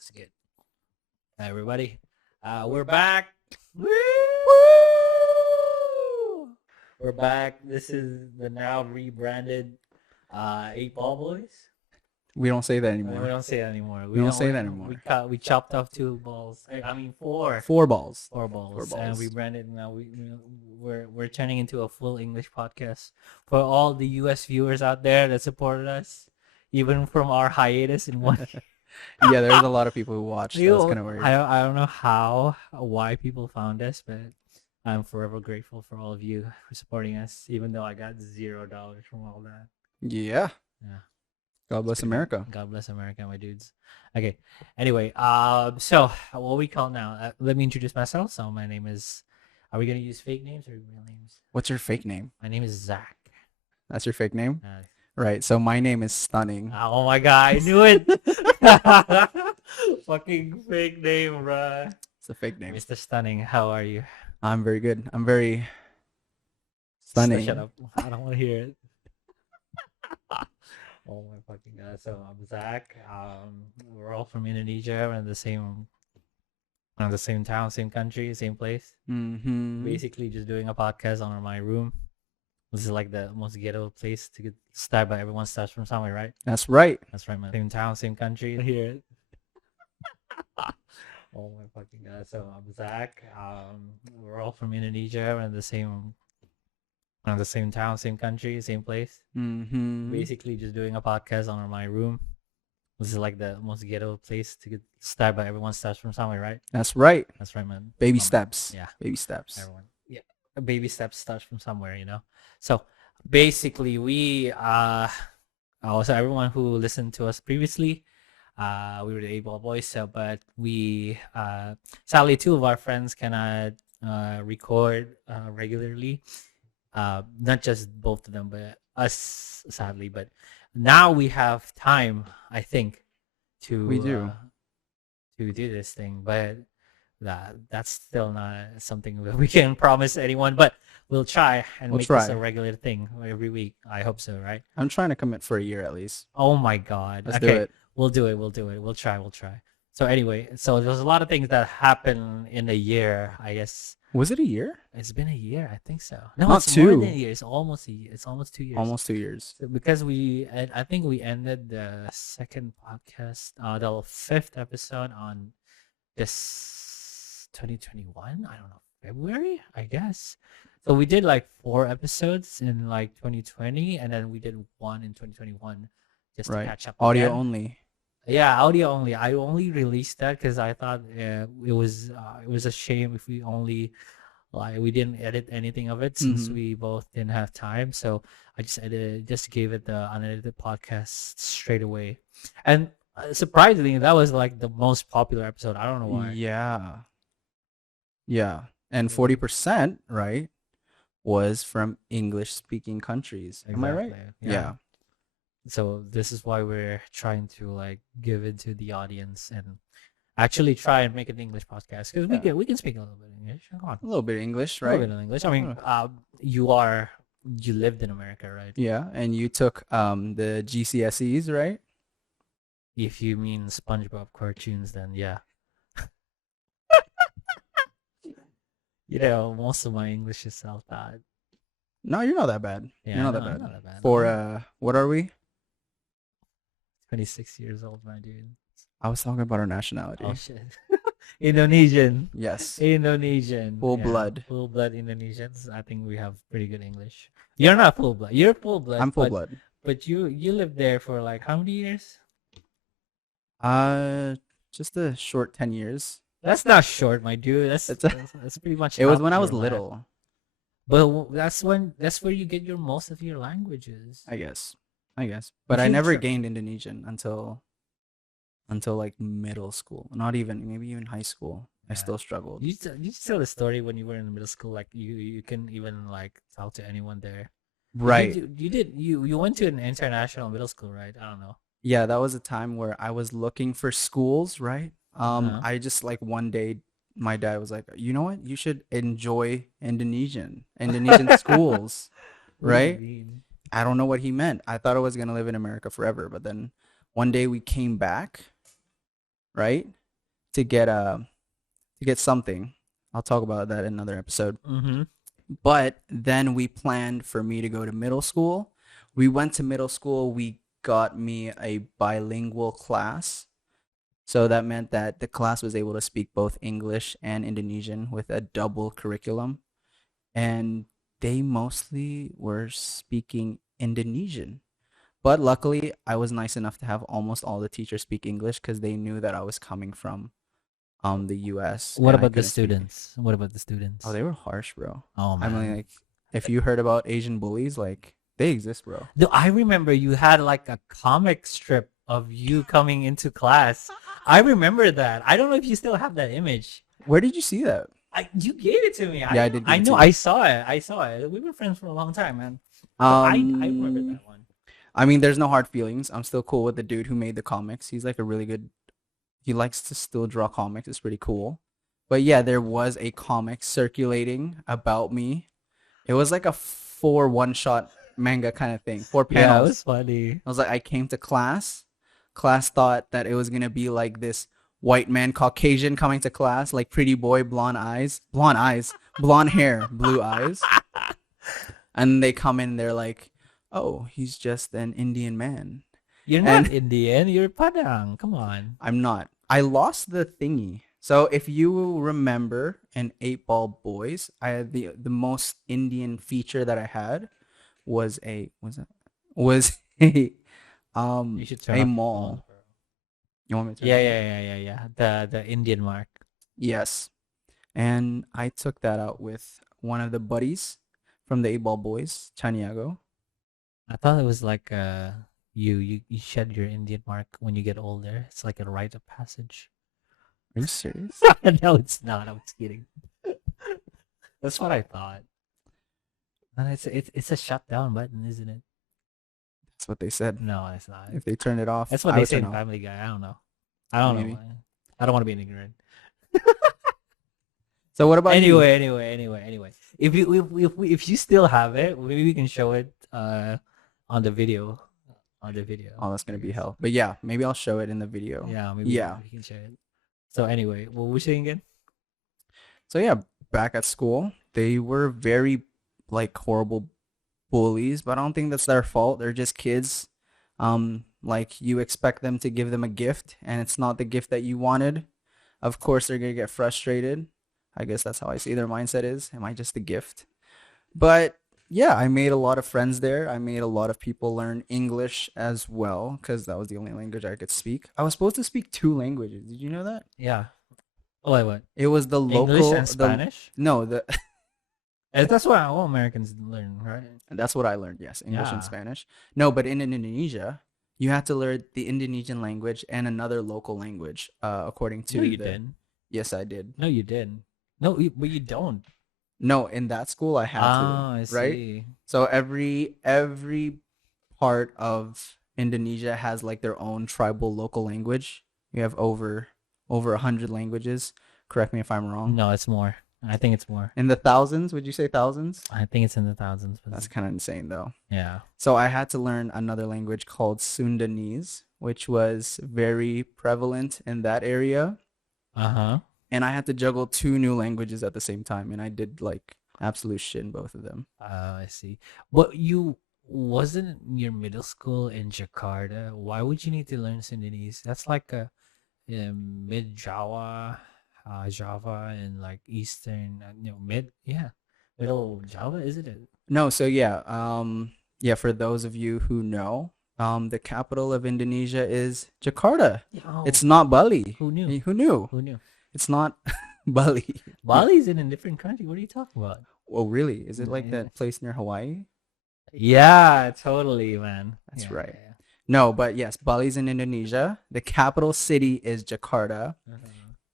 That's good. Hi, everybody. We're back. Woo! We're back. This is the now rebranded 8 Ball Boys. We don't say that We anymore. don't say that anymore. We don't say that anymore. We chopped off 2 balls. I mean four. 4 balls. 4 balls. 4 And balls. we branded now. We're turning into a full English podcast for all the U.S. viewers out there that supported us, even from our hiatus in one. Yeah, there's a lot of people who watched. That was kind of weird. I don't know why people found us, but I'm forever grateful for all of you for supporting us, even though I got $0 from all that. Yeah. God bless America. God bless America, my dudes. Okay. Anyway, so what we call now? Let me introduce myself. So my name is. Are we gonna use fake names or real names? What's your fake name? My name is Zack. That's your fake name? Right. So my name is Stunning. Oh my god, I knew it. Fucking fake name, bruh. It's a fake name. Mr. Stunning, how are you? I'm very good. I'm very stunning. Shut up. I don't want to hear it. Oh my fucking god. So I'm Zach. We're all from Indonesia. We're in the same town, same country, same place. Mm-hmm. Basically just doing a podcast on my room. This is like the most ghetto place to get started by everyone starts from somewhere, right? That's right. That's right, man. Same town, same country. Hear it. Oh my fucking god. So I'm Zach. We're all from Indonesia. We're in the same town, same country, same place. Mm-hmm. Basically just doing a podcast on my room. This is like the most ghetto place to get started by everyone starts from somewhere, right? That's right. That's right, man. Baby steps. Yeah. Baby steps. Everyone. Yeah. A baby steps starts from somewhere, you know. So basically we also everyone who listened to us previously, we were the 8 Ball Boys, but we sadly 2 of our friends cannot record regularly. Not just both of them, but us, sadly. But now we have time, I think, to do this thing. But that's still not something that we can promise anyone. But we'll try and make this a regular thing every week. I hope so, right? I'm trying to commit for a year at least. Oh my god! Let's do it. We'll do it. We'll try. So anyway, so there's a lot of things that happen in a year, I guess. Was it a year? It's been a year, I think so. No, not it's 2. more than a year. It's almost a year. It's almost 2 years. Almost 2 years. So because I think we ended the second podcast, the 5th episode on this 2021. I don't know, February, I guess. So we did like 4 episodes in like 2020, and then we did 1 in 2021 just to catch up. Audio only. Yeah, audio only. I only released that because I thought it was a shame if we only we didn't edit anything of it since we both didn't have time. So I just gave it the unedited podcast straight away. And surprisingly, that was like the most popular episode. I don't know why. Yeah. And 40%, right, was from English speaking countries. Am I right? Yeah. So this is why we're trying to like give it to the audience and actually try and make an English podcast because we can speak a little bit English. Come on. A little bit English, right? A little bit of English. I mean, you lived in America, right? Yeah, and you took the GCSEs, right? If you mean SpongeBob cartoons, then yeah. Most of my English is self-taught. No, you're not that bad. Yeah, you're not that bad. For what are we? 26 years old, my dude. I was talking about our nationality. Oh shit. Indonesian. Yes. Indonesian. Full blood. Full blood Indonesians. I think we have pretty good English. You're not full blood. You're full blood. I'm full blood. But you lived there for like how many years? Just a short 10 years. That's not short, my dude. That's pretty much. It was when I was little. But that's where you get most of your languages. I guess. But I never gained Indonesian until like middle school. Not even, maybe even high school. I still struggled. You tell the story when you were in middle school, like you couldn't even like talk to anyone there. Right. You went to an international middle school, right? I don't know. Yeah, that was a time where I was looking for schools, right? I just like one day my dad was like, you know what? You should enjoy Indonesian schools, right? I don't know what he meant. I thought I was going to live in America forever. But then one day we came back right? To get something. I'll talk about that in another episode. Mm-hmm. But then we planned for me to go to middle school. We went to middle school. We got me a bilingual class. So that meant that the class was able to speak both English and Indonesian with a double curriculum. And they mostly were speaking Indonesian. But luckily, I was nice enough to have almost all the teachers speak English because they knew that I was coming from the US What and I about the couldn't speak. students? What about the Oh, students? they were harsh, bro. Oh I mean, man. like, if you heard about Asian bullies, like, they exist, bro. No, I remember you had like a comic strip of you coming into class. I remember that. I don't know if you still have that image. Where did you see that? You gave it to me. Yeah, I did give I it know. to I you. saw it. I saw it. We were friends for a long time, man. So I remember Um, that one. I mean, there's no hard feelings. I'm still cool with the dude who made the comics. He's like a really good. He likes to still draw comics. It's pretty cool. But yeah, there was a comic circulating about me. It was like a four one-shot manga kind of thing, four Yeah, it panels. was funny. I was like, I came to class. Class thought that it was gonna be like this white man, Caucasian coming to class, like pretty boy, blonde eyes, blonde hair, blue eyes. And they come in, they're like, "Oh, he's just an Indian man," You're not and Indian. You're Padang. Come on. I'm not. I lost the thingy. So if you remember in Eight Ball Boys, I had the most Indian feature that I had was You should turn a off your phone, mall. bro. You want me to turn Yeah, it off? yeah, yeah, yeah, yeah. The Indian mark. Yes. And I took that out with one of the buddies from the Eight Ball Boys, Chaniago. I thought it was like you shed your Indian mark when you get older. It's like a rite of passage. Are you serious? No, it's not. I was kidding. That's what I thought. And it's a shutdown button, isn't it? That's what they said. No, it's not. If they turn it off, That's what I they would say turn in off. Family Guy. I don't know. I don't know. Maybe. I don't want to be an ignorant. So what about you? Anyway. If you still have it, maybe we can show it on the video. On the video. Oh, that's gonna be hell. But yeah, maybe I'll show it in the video. Yeah, maybe Yeah. we can show it. So anyway, what were we saying again? So yeah, back at school, they were very like horrible bullies, but I don't think that's their fault. They're just kids. Like you expect them to give them a gift, and it's not the gift that you wanted. Of course, they're gonna get frustrated. I guess that's how I see their mindset is. Am I just a gift? But yeah, I made a lot of friends there. I made a lot of people learn English as well because that was the only language I could speak. I was supposed to speak two languages. Did you know that? Yeah. Oh, wait, what? It was the English local and Spanish? no, the That's what all Americans learn, right? that's what I learned. Yes, English and Yeah. Spanish. No, but in Indonesia, you have to learn the Indonesian language and another local language according No, to you the didn't. Yes, I did. No, you didn't. No, but you don't. No, in that school I had to, Ah, I right? see. So every part of Indonesia has like their own tribal local language. We have over 100 languages. Correct me if I'm wrong. No, it's more. I think it's more. In the thousands, would you say thousands? I think it's in the thousands. But That's kind of insane though. yeah. So I had to learn another language called Sundanese, which was very prevalent in that area. Uh-huh. And I had to juggle two new languages at the same time, and I did like absolute shit in both of them. I see. But you wasn't your middle school in Jakarta. Why would you need to learn Sundanese? That's like a mid Java, Java and like Eastern, middle Java, isn't it? No, so yeah, yeah, for those of you who know, the capital of Indonesia is Jakarta. Oh, It's not Bali. who knew? Who knew? Who knew? It's not Bali. Bali's in a different country. What are you talking about? Oh, really? Is it like Yeah. that place near Hawaii? Yeah, totally, man. That's Yeah, right. yeah, No, but yes, Bali's in Indonesia. The capital city is Jakarta. yeah. Uh-huh.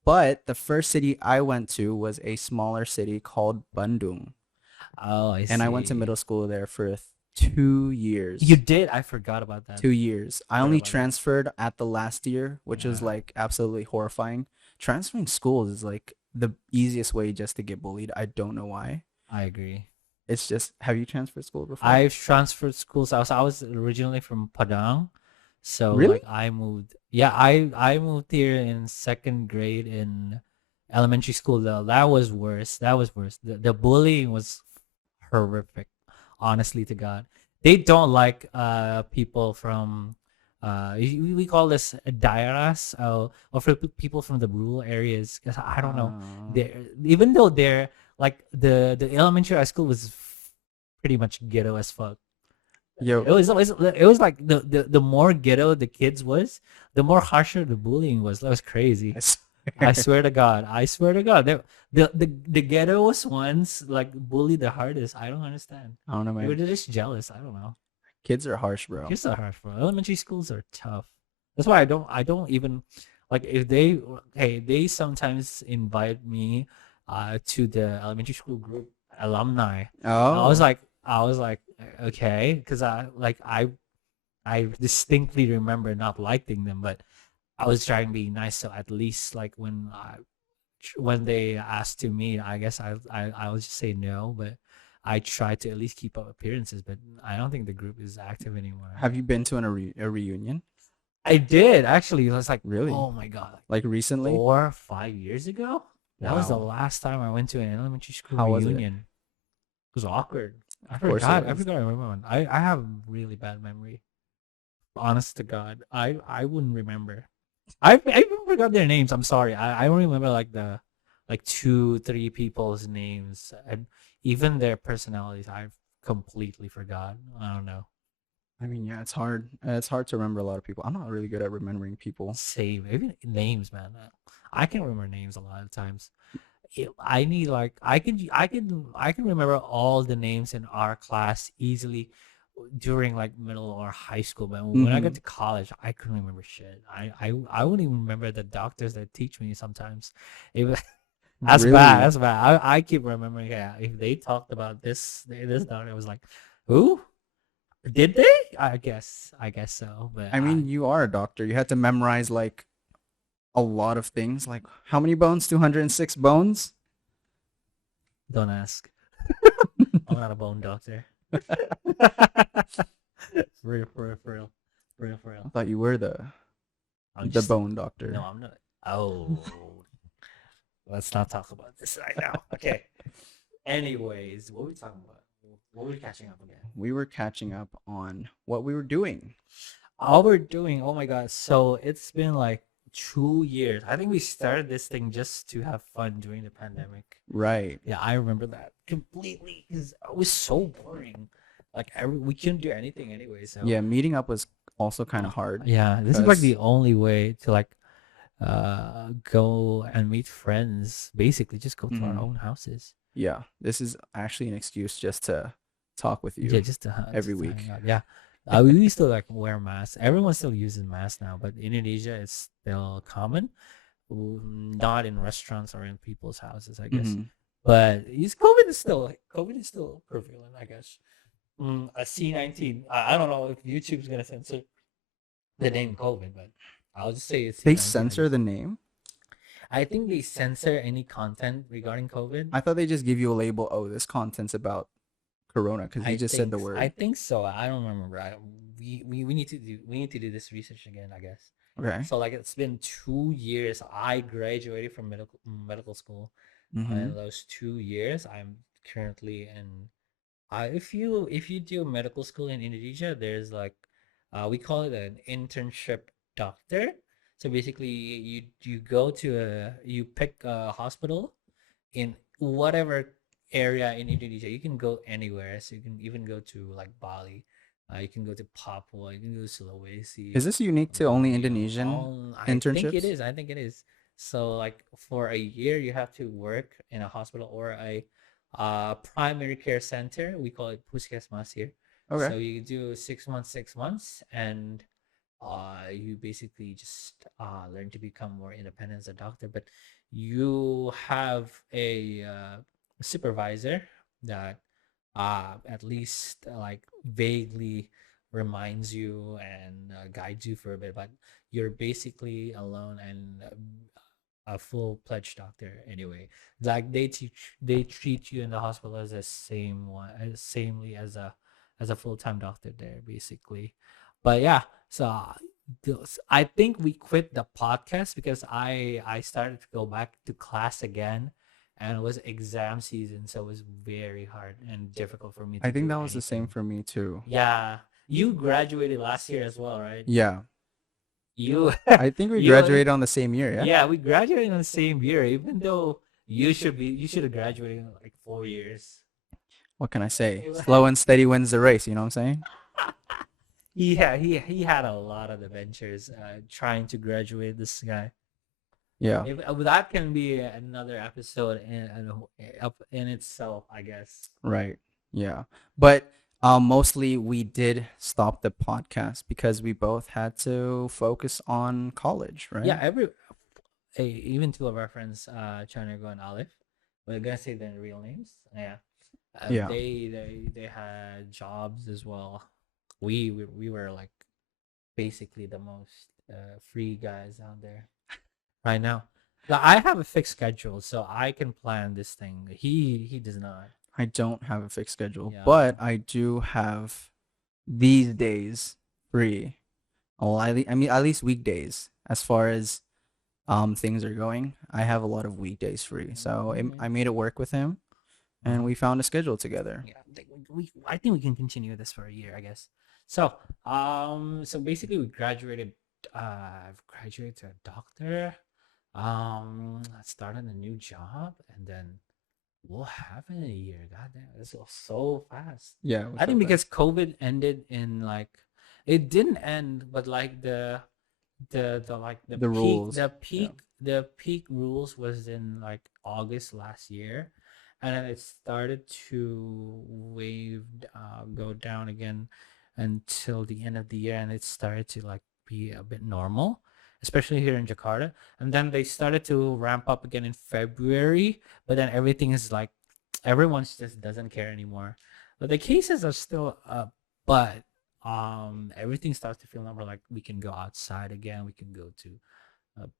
But the first city I went to was a smaller city called Bandung. Oh, I see. And I went to middle school there for 2 years. You did? I forgot about that. 2 years. I Forgot only about that. transferred at the last year, which was Yeah. like absolutely horrifying. Transferring schools is like the easiest way just to get bullied. I don't know why. I agree. It's just, have you transferred school before? I've transferred schools. I was originally from Padang, So like Really? I moved. Yeah, I moved here in second grade in elementary school. Though that was worse. That was worse. The bullying was horrific. Honestly, to God, they don't like people from we call this dairas or for people from the rural areas. 'Cause I don't know. Uh, They even though they're like the elementary high school was pretty much ghetto as fuck. yo, It was like the more ghetto the kids was, the more harsher the bullying was. That was I crazy. I swear. swear to God. I swear to God. The ghettoest ones like bully the hardest. I don't understand. I don't know, They were man. just jealous. I don't know. Kids are harsh, bro. Kids are harsh, bro. Elementary schools are tough. That's why I don't even like if they hey they sometimes invite me to the elementary school group alumni. Oh, I was like okay because I distinctly remember not liking them, but I was trying to be nice. So at least like when they asked to meet, I guess I will just say no, but I try to at least keep up appearances. But I don't think the group is active anymore. have you been to a reunion? I did actually. It was like, Really? oh my god, Like recently? 4 or 5 years ago. That was the Wow. last time I went to an elementary school How was it? reunion. It was awkward. I Of course it forgot. I was. forgot. I remember one. I have really bad memory. Honest to God, I wouldn't remember. I even forgot their names. I'm sorry. I don't remember like the like two, three people's names and even their personalities. I've completely forgot. I don't know. I mean, yeah, it's hard. It's hard to remember a lot of people. I'm not really good at remembering people. Save even names, man. I can remember names a lot of times. I need like I can remember all the names in our class easily during like middle or high school, but when I got Hmm. to college, I couldn't remember shit. I wouldn't even remember the doctors that teach me sometimes. It was that's bad. Really? That's bad. I keep remembering. Yeah, if they talked about this doctor, I was like, who did they? I guess so. But I I mean, you are a doctor. You had to memorize like a lot of things. Like how many bones? 206 bones? don't ask. I'm not a bone doctor. For real, for real, for real, for real, for I real. thought you were the I'm the just bone no, doctor. I'm not. Oh, let's not talk about this right now. Okay. Anyways, what were we talking about? What were we catching up again? We were catching up on what we were doing. All we're doing. Oh my god! So it's been like 2 years. I think we started this thing just to have fun during the pandemic. Right. Yeah, I remember that completely because it was so boring. Like we couldn't do anything anyway. So Yeah, meeting up was also kind of hard yeah, this is like because the only way to like go and meet friends. Basically, just go to our own houses. yeah, this is actually an excuse just to talk with Yeah, you every just to hang week. out. Yeah, we used to like wear masks. Everyone still uses masks now, but in Indonesia, it's still common. Not in restaurants or in people's houses, I guess. Hmm. But COVID is still prevalent, I guess. A C-19. I don't know if YouTube's gonna censor the name COVID, but I'll just say it's They C-19, I censor guess. the name. I think they censor any content regarding COVID. I thought they just give you a label. Oh, this content's about Corona because you just said the I word. think so. I don't remember. We need to do this research again, I guess. Okay. So like it's been 2 years. I graduated from medical school. Mm-hmm. In those 2 years, I'm currently in. If you do medical school in Indonesia, there's like, we call it an internship doctor. So basically, you pick a hospital in whatever area in Indonesia. You can go anywhere. So you can even go to like Bali. You can go to Papua. You can go to Sulawesi, Is this unique to only Borneo. Indonesian I think it internships? is. I think it is. So like for a year, you have to work in a hospital or a primary care center. We call it puskesmas here. Okay. So you do 6 months, 6 months, and you basically just learn to become more independent as a doctor. But you have a supervisor that at least like vaguely reminds you and guides you for a bit, but you're basically alone and a full-fledged doctor anyway. Like they treat you in the hospital as the same one, as samely as a full-time doctor there, basically. But yeah, so I think we quit the podcast because I started to go back to class again, and it was exam season, so it was very hard and difficult for me I to think do that was the same anything. for me too. Yeah, you graduated last year as well, right? Yeah. You, I think we you, graduated on the same year, yeah? yeah, we graduated in the same year, even though you should have graduated in like 4 years. What can I say? Slow and steady wins the race, you know what I'm saying? Yeah, he had a lot of adventures trying to graduate. This guy. Yeah. That can be another episode up in itself, I guess. Right. Yeah. But mostly we did stop the podcast because we both had to focus on college, Yeah, right? even two of our friends, Chanago and Aleph, we're gonna say their real names. Yeah, Yeah. they had jobs as well. We were like basically the most free guys out there right now. Now, I have a fixed schedule, so I can plan this thing. He does not. I don't have a fixed schedule, Yeah. but I do have these days free. Well, I mean, at least weekdays. As far as things are going, I have a lot of weekdays free. So I made it work with him, and we found a schedule together. Yeah, I think we can continue this for a year, I guess. So so basically we graduated. I've graduated to a doctor. Started a new job, and then what happened in a year? God damn, this was so fast. Yeah, I think because COVID ended in like, it didn't end, but like the like the The peak rules, the peak the peak rules was in like August last year, and then it started to go down again until the end of the year, and it started to like be a bit normal, especially here in Jakarta. And then they started to ramp up again in February, but then everything is like everyone's just doesn't care anymore. But the cases are still up, but everything starts to feel normal. Like we can go outside again, we can go to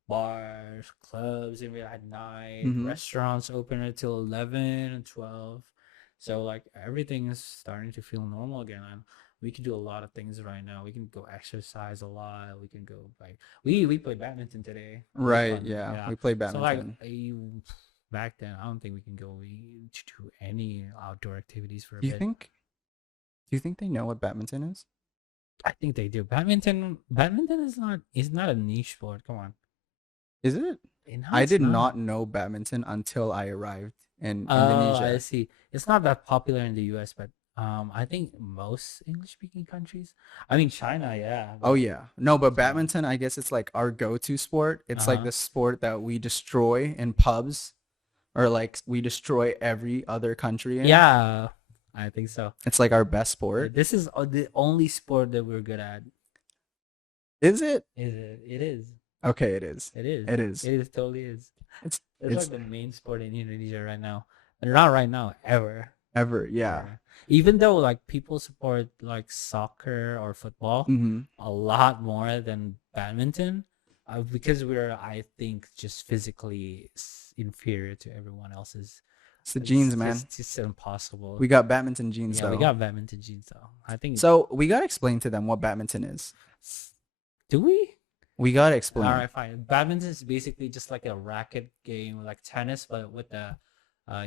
bars, clubs even at night, restaurants open until 11 and 12. So like everything is starting to feel normal again, and we can do a lot of things right now. We can go exercise a lot. We can go like we played badminton today. right? Yeah, we played So like badminton. back then, I don't think we can go to do any outdoor activities for a Do you bit. think? Do you think they know what badminton is? I think they do. Badminton is not a niche sport. Come on. Is it? No, I it's did not. not know badminton until I arrived in Oh, I Indonesia. see. It's not that popular in the US, but I think most English-speaking countries. I mean, China, yeah. Oh yeah. No, but So, badminton, I guess it's like our go-to sport. It's like uh-huh. the sport that we destroy in pubs or like we destroy every other country in. Yeah, I think so. It's like our best sport. This is the only sport that we're good at. Is it? Is it? It is. Okay, it is. It is. It is. It is totally is. It's It's like the main sport in Indonesia right now. And not right now, ever. ever, yeah. Ever. Even though like people support like soccer or football a lot more than badminton, because we're I think just physically inferior to everyone else's. It's the genes, man. It's just impossible. We got badminton genes Yeah, though. we got badminton genes though. I think. So we gotta explain to them what badminton is. Do we? We gotta explain. All right, fine. Badminton is basically just like a racket game, like tennis, but with the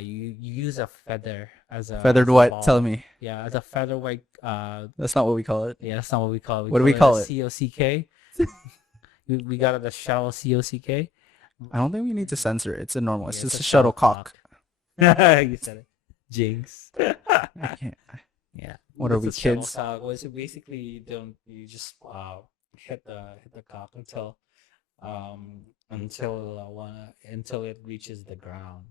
you use a feather as a Feathered as a what? ball. Tell me. Yeah, as a featherweight. That's not what we call it. Yeah, that's not what we call it. What do we call it? COCK. We got it a shallow COCK. I don't think we need to censor it. It's a normal. It's Yeah, just it's a shuttlecock. You said it. Jinx. I can't. Yeah. What are It's we, a kids? shuttlecock. Well, so basically you just hit the cock until it reaches the ground.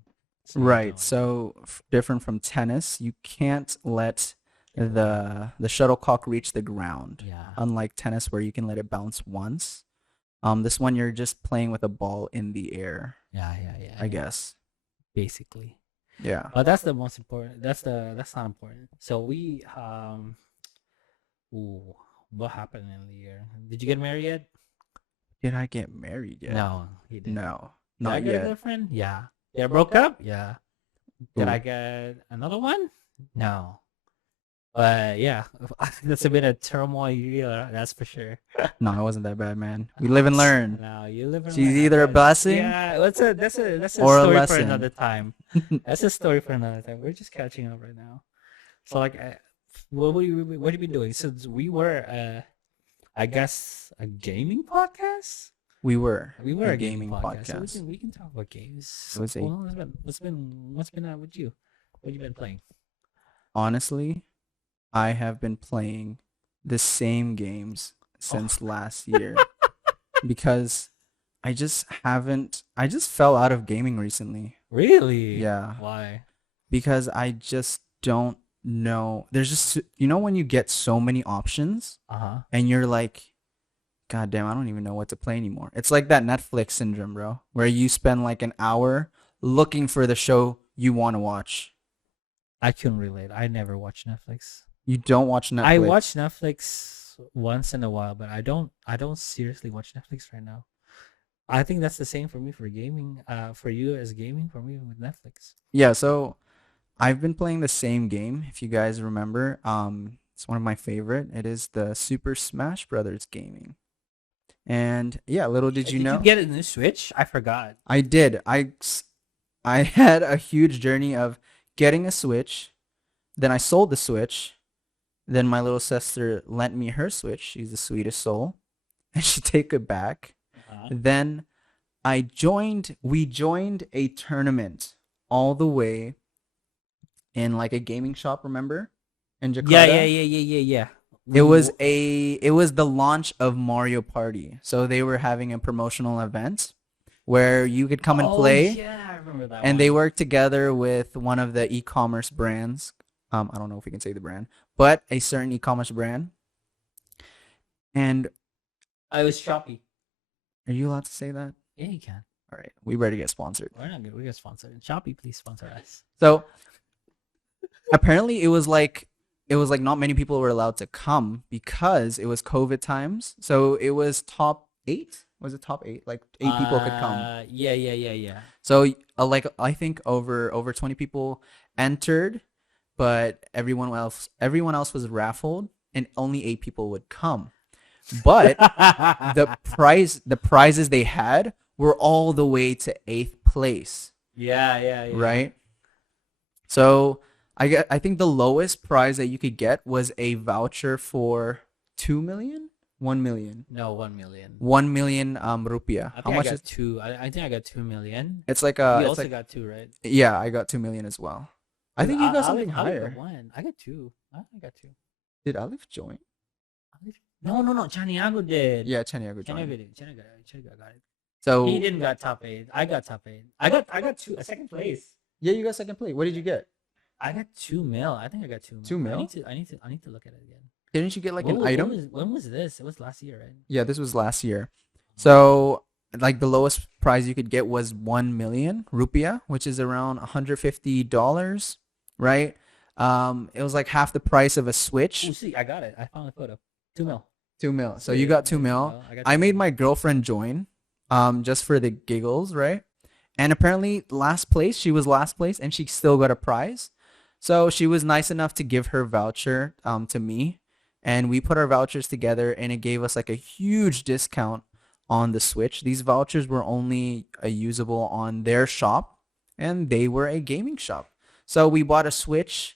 So you Right. don't- So different from tennis, you can't let the shuttlecock reach the ground. Yeah. Unlike tennis, where you can let it bounce once. This one you're just playing with a ball in the air. Yeah. I guess. Basically. Yeah. But that's the most important. That's not important. So what happened in the year? Did you get married yet? Did I get married yet? No, he didn't. No, Did not I get a yet. girlfriend? Yeah. Did I broke up? Yeah. Did Ooh. I get another one? No. But yeah, that's a bit of turmoil. That's for sure. No, it wasn't that bad, man. We live and learn. No, you live and She's learn. either a blessing Yeah, that's a or a story for lesson. another time. That's a story for another time. We're just catching up right now. So like, what have you been doing? Since we were, I guess, a gaming podcast. We were A gaming podcast. So podcast. we can talk about games. It was a What's been with you? What you been playing? honestly, I have been playing the same games since last year because I just fell out of gaming recently. Really? Yeah, Why? because I just don't know. There's just, when you get so many options Uh-huh. and you're like, God damn, I don't even know what to play anymore. It's like that Netflix syndrome, bro, where you spend like an hour looking for the show you want to watch. I couldn't relate. I never watch Netflix. You don't watch Netflix. I watch Netflix once in a while, but I don't seriously watch Netflix right now. I think that's the same for me for gaming. For you as gaming, for me with Netflix. Yeah, so I've been playing the same game, if you guys remember. It's one of my favorite. It is the Super Smash Brothers gaming. And yeah, little did you Did know, you get a new Switch? I forgot. I did. I had a huge journey of getting a Switch. Then I sold the Switch. Then my little sister lent me her Switch. She's the sweetest soul. And she take it back. Uh-huh. Then we joined a tournament all the way in like a gaming shop, remember? In Jakarta. Yeah. It was the launch of Mario Party. So they were having a promotional event where you could come and play. Yeah, I remember that. And they worked together with one of the e-commerce brands. I don't know if we can say the brand, but a certain e-commerce brand. And I was Shopee. are you allowed to say that? Yeah, you can. All right, we better get sponsored. We're not good. We get sponsored. Shopee, please sponsor us. So apparently it was like not many people were allowed to come because it was COVID times. So it was top 8. Was it top 8? Like 8 people could come. Yeah. So like I think over 20 people entered, but everyone else was raffled and only 8 people would come. But the prizes they had were all the way to 8th place. Yeah. Right? So I think the lowest prize that you could get was a voucher for 2 million? 1 million. No, 1 million. 1 million rupiah. I think How much I got is 2. I think I got 2 million. it's like You it's also like got 2, right? yeah, I got 2 million as well. I think you got something I higher. got 1. I got 2. I got 2. Did Alif join? No. Chaniago did. Yeah, Chaniago joined. Chaniago got it. So He didn't got top 8. I got top 8. I got 2. A second place. yeah, you got second place. What did you get? I got 2 mil. I think I got 2 mil. 2 mil? I need to look at it again. Didn't you get like an item? When was this? It was last year, right? Yeah, this was last year. So like the lowest prize you could get was 1 million rupiah, which is around $150, right? It was like half the price of a Switch. Oh, see, I got it. I found a photo. 2 mil. 2 mil. So you got 2 mil. I made my girlfriend join, just for the giggles, right? And apparently she was last place and she still got a prize. So she was nice enough to give her voucher to me, and we put our vouchers together and it gave us like a huge discount on the Switch. These vouchers were only usable on their shop, and they were a gaming shop. So we bought a Switch.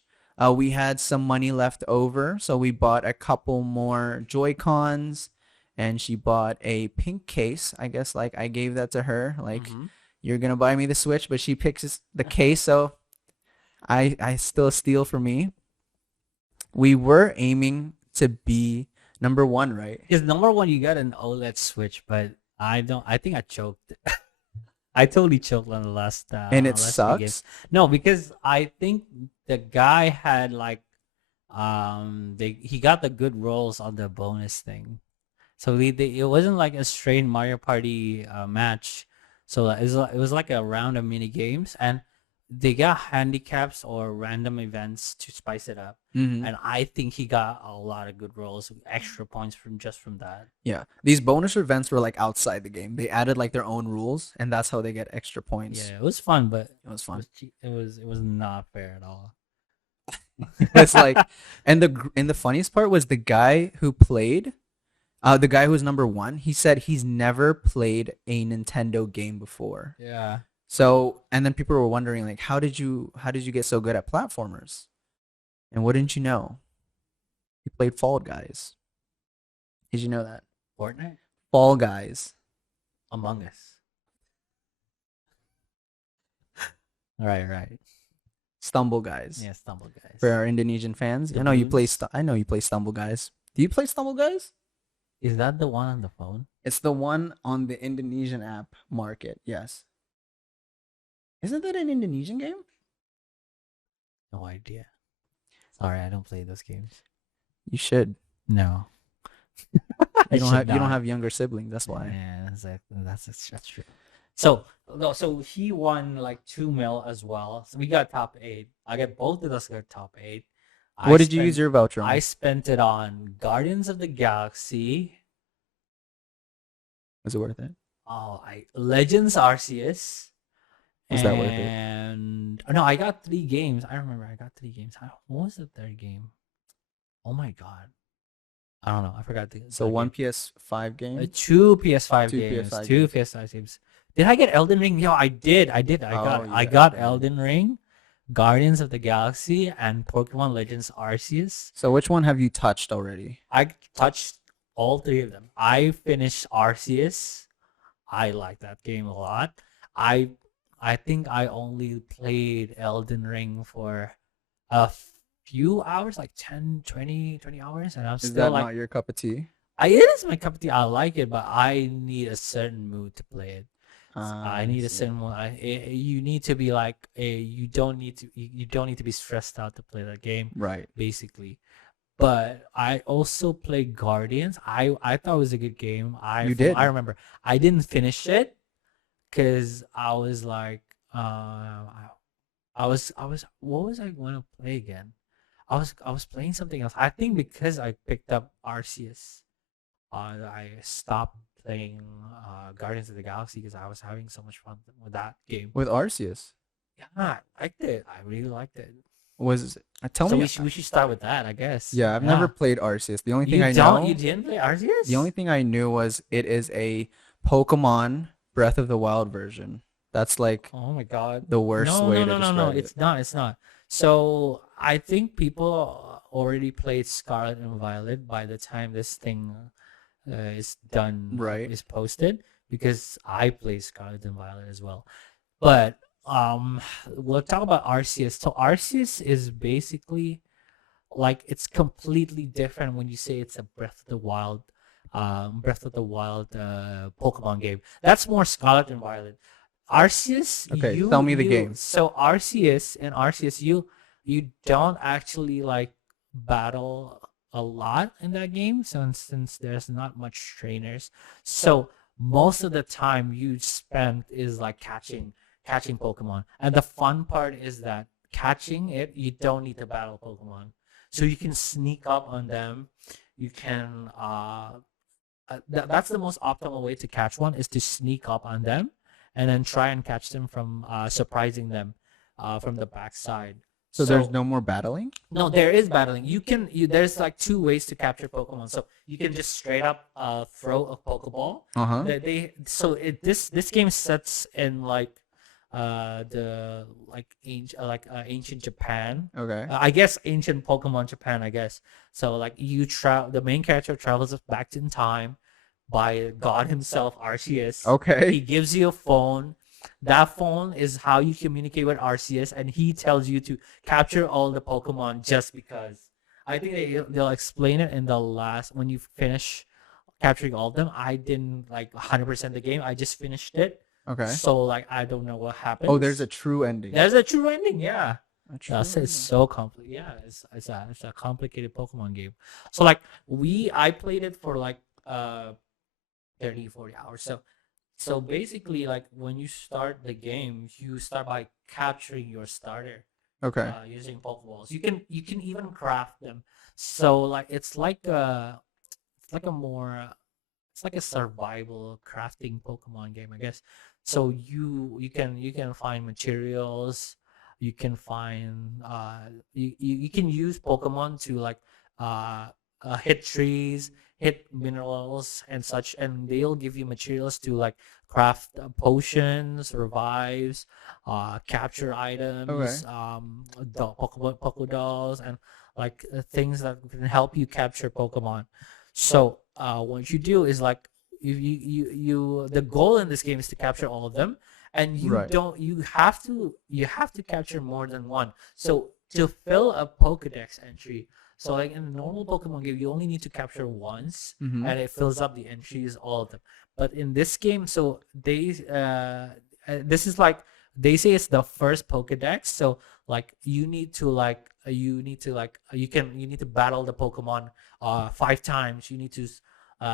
We had some money left over, so we bought a couple more Joy-Cons, and she bought a pink case. I guess like I gave that to her, like you're gonna buy me the Switch, but she picks the case, so I still steal for me. We were aiming to be number 1, right? Because number 1, you got an OLED Switch, but I don't. I think I choked. I totally choked on the last. And it sucks. game. No, because I think the guy had like, he got the good rolls on the bonus thing, so it wasn't like a straight Mario Party match. So it was like a round of mini games, and they got handicaps or random events to spice it up. And I think he got a lot of good rolls, extra points from that. Yeah, these bonus events were like outside the game. They added like their own rules, and that's how they get extra points. Yeah, it was fun, but It was fun. it was not fair at all. It was like, and the funniest part was the guy who played, the guy who was number one. He said he's never played a Nintendo game before. Yeah. So, and then people were wondering like, how did you get so good at platformers? And what didn't you know? He played Fall Guys. Did you know that? Fortnite? Fall Guys. Among Us. Right, right. Stumble Guys. Yeah, Stumble Guys. For our Indonesian fans, The I know you play. balloons? I know you play Stumble Guys. Do you play Stumble Guys? Is that the one on the phone? It's the one on the Indonesian app market. Yes. Isn't that an Indonesian game? No idea. Sorry, I don't play those games. You should. No. You don't should have. You don't not. have younger siblings. That's why. Yeah, that's true. So no, so he won like 2 mil as well. So we got top 8. I got both of us got top 8. What did you use your voucher on? I spent it on Guardians of the Galaxy. Was it worth it? Oh, Legends Arceus. Was that worth it? And no, I got 3 games. I remember I got 3 games. What was the third game? Oh my god. I don't know. I forgot the. So one PS5 game. 2 PS5 Two games. PS5 2 games. PS5 games. Did I get Elden Ring? Yo, I did. I got Elden Ring, Guardians of the Galaxy, and Pokemon Legends Arceus. So which one have you touched already? I touched all 3 of them. I finished Arceus. I like that game a lot. I think I only played Elden Ring for a few hours, like 10, 20 hours, and I'm Is still that like, not your cup of tea? it is my cup of tea. I like it, but I need a certain mood to play it. I need a see. certain one. You need to be like you don't need to be stressed out to play that game, Right. basically. But I also play Guardians. I thought it was a good game. You did? I remember I didn't finish it because I was like, I was what was I going to play again? I was playing something else. I think because I picked up Arceus, I stopped playing Guardians of the Galaxy because I was having so much fun with that game. With Arceus. Yeah, I liked it. I really liked it. Was tell So me. we should start with that, I guess. Yeah, I've never played Arceus. The only thing You I don't? know. You didn't play Arceus? The only thing I knew was it is a Pokemon Breath of the Wild version. That's like Oh my god. the worst No, way no, to no, no, no. describe it. It's not. It's not. So I think people already played Scarlet and Violet by the time this thing is done, Right. is posted, because I play Scarlet and Violet as well. But we'll talk about Arceus. So Arceus is basically like, it's completely different when you say it's a Breath of the Wild Pokemon game. That's more Scarlet and Violet. Arceus, Okay, tell me the game. So Arceus, you don't actually like battle a lot in that game, since there's not much trainers. So most of the time you spend is like catching Pokemon. And the fun part is that catching it, you don't need to battle Pokemon. So you can sneak up on them. You can that's the most optimal way to catch one, is to sneak up on them and then try and catch them from surprising them from the backside. So there's no more battling? No, there is battling. There's like 2 ways to capture Pokemon. So you can just straight up throw a Pokeball. Uh-huh. This game sets in like ancient Japan. Okay. I guess ancient Pokemon Japan, I guess. So like the main character travels back in time by God himself, Arceus. Okay. He gives you a phone. That phone is how you communicate with Arceus, and he tells you to capture all the Pokemon just because. I think they'll explain it in the last, when you finish capturing all of them. I didn't like 100% the game. I just finished it. Okay. So like I don't know what happens. Oh, there's a true ending. There's a true ending, yeah. True It's so complicated. Yeah, it's a complicated Pokemon game. So like I played it for like 30, 40 hours. So basically, like when you start the game, you start by capturing your starter. Okay. Using Pokeballs. You can even craft them. So like it's like a survival crafting Pokemon game, I guess. So you can find materials. you can find you can use Pokemon to like uh, hit trees, hit minerals and such, and they'll give you materials to like craft potions, revives, capture Okay. items, Pokemon dolls, and like things that can help you capture Pokemon. So what you do is like the goal in this game is to capture all of them, and Right. you have to capture more than one. So to fill a Pokedex entry, so like in a normal Pokemon game, you only need to capture once, Mm-hmm. and it fills up the entries, all of them. But in this game, so this is like they say it's the first Pokedex. So like you need to battle the Pokemon 5 times. You need to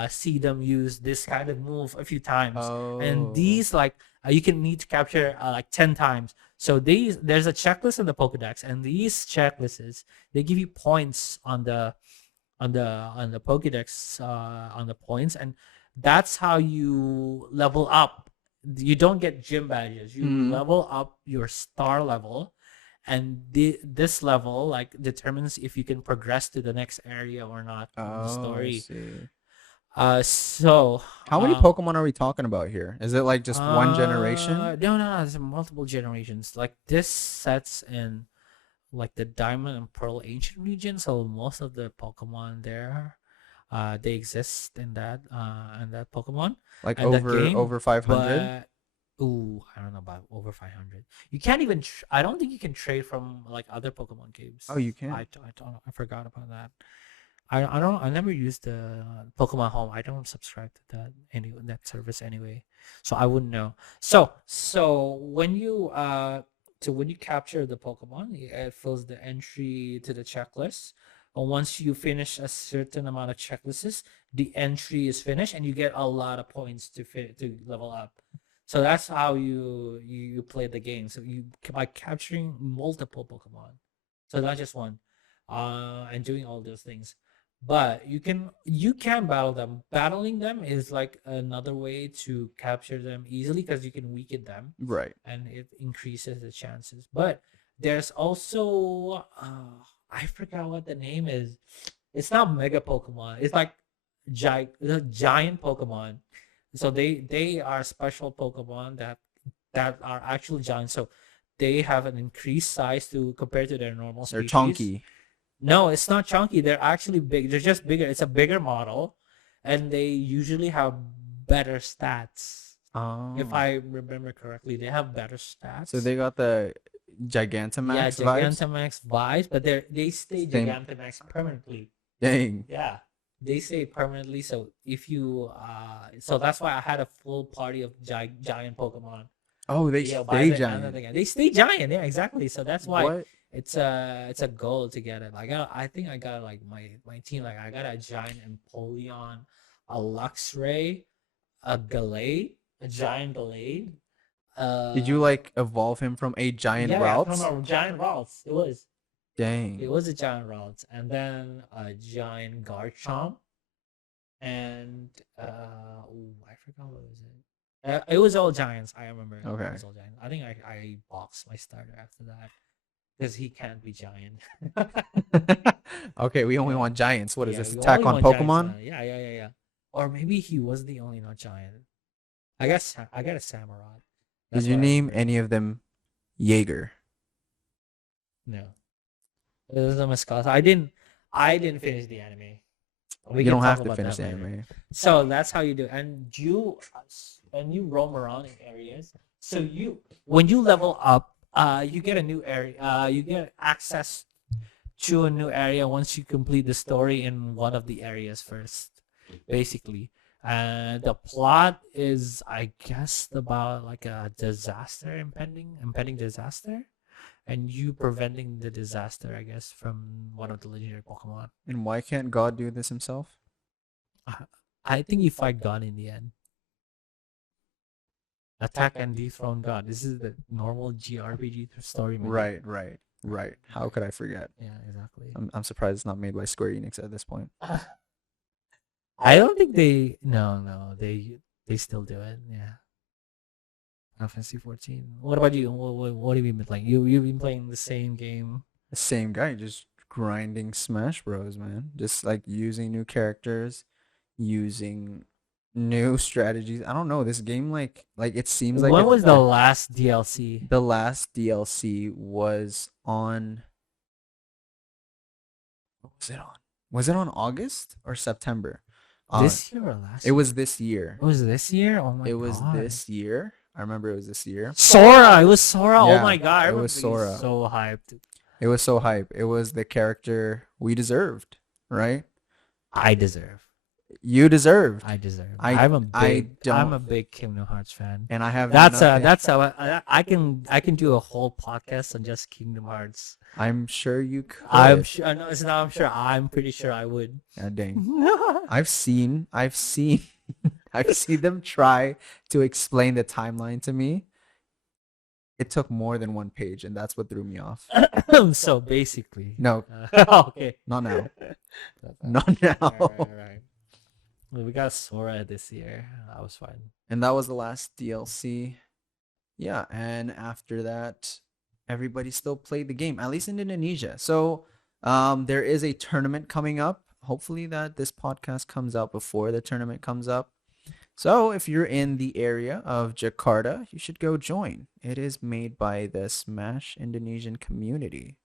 see them use this kind of move a few times, and Oh. these like you can need to capture like 10 times. So there's a checklist in the Pokedex, and these checklists they give you points on the Pokedex on the points, and that's how you level up. You don't get gym badges. You Mm-hmm. level up your star level, and this level like determines if you can progress to the next area or not in the Oh, I story. see. So How many Pokemon are we talking about here? Is it like just one generation? no, there's multiple generations. Like this sets in like the Diamond and Pearl ancient region, so most of the Pokemon there, they exist in that Pokemon Like and that game. over 500? But ooh, I don't know about over 500. You can't even. I don't think you can trade from like other Pokemon Oh, games. you can. I don't know. I forgot about that. I don't. I never used the Pokemon Home. I don't subscribe to that service anyway, so I wouldn't know. So when you capture the Pokemon, it fills the entry to the checklist. And once you finish a certain amount of checklists, the entry is finished, and you get a lot of points to level up. So that's how you play the game. So you by capturing multiple Pokemon, so not just one, and doing all those things. But you can battle them. Battling them is like another way to capture them easily because you can weaken them Right. and it increases the chances. But there's also I forgot what the name is. It's not Mega Pokemon. It's like giant Pokemon. So they are special Pokemon that are actually giant. So they have an increased size to compared to their normal They're species. chunky. No, it's not chunky. They're actually big. They're just bigger. It's a bigger model, and they usually have better stats. If Oh. I remember correctly, they have better So stats. they got the Yeah, Gigantamax vibes? Gigantamax vibes, but they stay Same. Gigantamax permanently. Dang. Yeah, they stay permanently. So if you so that's why I had a full party of giant Pokemon. Oh, they Yeah, by stay the end of giant. the game, they stay giant. Yeah, exactly. So that's why What? it's a goal to get it. I think I got like my team. Like I got a giant Empoleon, a Luxray, a Gallade, a giant Gallade. Did you Uh, like evolve him from a giant yeah, from routes? a giant Ralts. It Dang. was a giant Ralts, and then a giant Garchomp, and ooh, I forgot what was it. It was all giants. I remember it Okay. was all giants. I think I boxed my starter after that because he can't be giant. Okay, we only Yeah, want giants. What is yeah. this? We Attack only on want giants Pokemon? now. Yeah. Or maybe he was the only not giant. I guess I got a Samurott. Did That's you what I name remember. any of them Jaeger? No, it was a mascot. I didn't finish the anime. We You can don't talk have to about finish that the later. anime. So that's how you do. And you roam around in areas. So when you level up, you get a new area. You get access to a new area once you complete the story in one of the areas first, basically. And the plot is, I guess, about like a disaster impending disaster, and you preventing the disaster, I guess, from one of the legendary Pokemon. And why can't God do this himself? Uh, I think you fight God in the end. Attack and dethrone God. This is the normal GRPG story mechanic. Right, right, right. How could I forget? Yeah, exactly. I'm surprised it's not made by Square Enix at this point. I don't think they. No, they still do it. Yeah, Fantasy 14. What about you? What have you been playing? You've been playing the same game. The same guy, just grinding Smash Bros, man. Just like using new characters, using new strategies. I don't know. This game like it seems like When it's was the last DLC? the last DLC was on what was it on? Was it on August or September? This year or last It year? was this year. It was this year? Oh my god. It was this year. I remember it was this year. Sora! It was Sora! Yeah, Oh my god. I it remember was being Sora. so hyped. It was so hype. It was the character we deserved, right? I deserve. You deserved. I deserve. I- I'm a I big. don't- I'm a big Kingdom Hearts fan. And I have That's nothing- I can do a whole podcast on just Kingdom Hearts. I'm sure you could. I'm sure. No, it's not. I'm sure. I'm pretty sure I would. God dang. I've seen I've seen them try to explain the timeline to me. It took more than one page, and that's what threw me off. So basically, No, okay, not now. That's Not now. Right. Well, we got Sora this year. That was fun. And that was the last DLC. Yeah, and after that, everybody still played the game, at least in Indonesia. So there is a tournament coming up. Hopefully that this podcast comes out before the tournament comes up. So if you're in the area of Jakarta, you should go join. It is made by the Smash Indonesian community.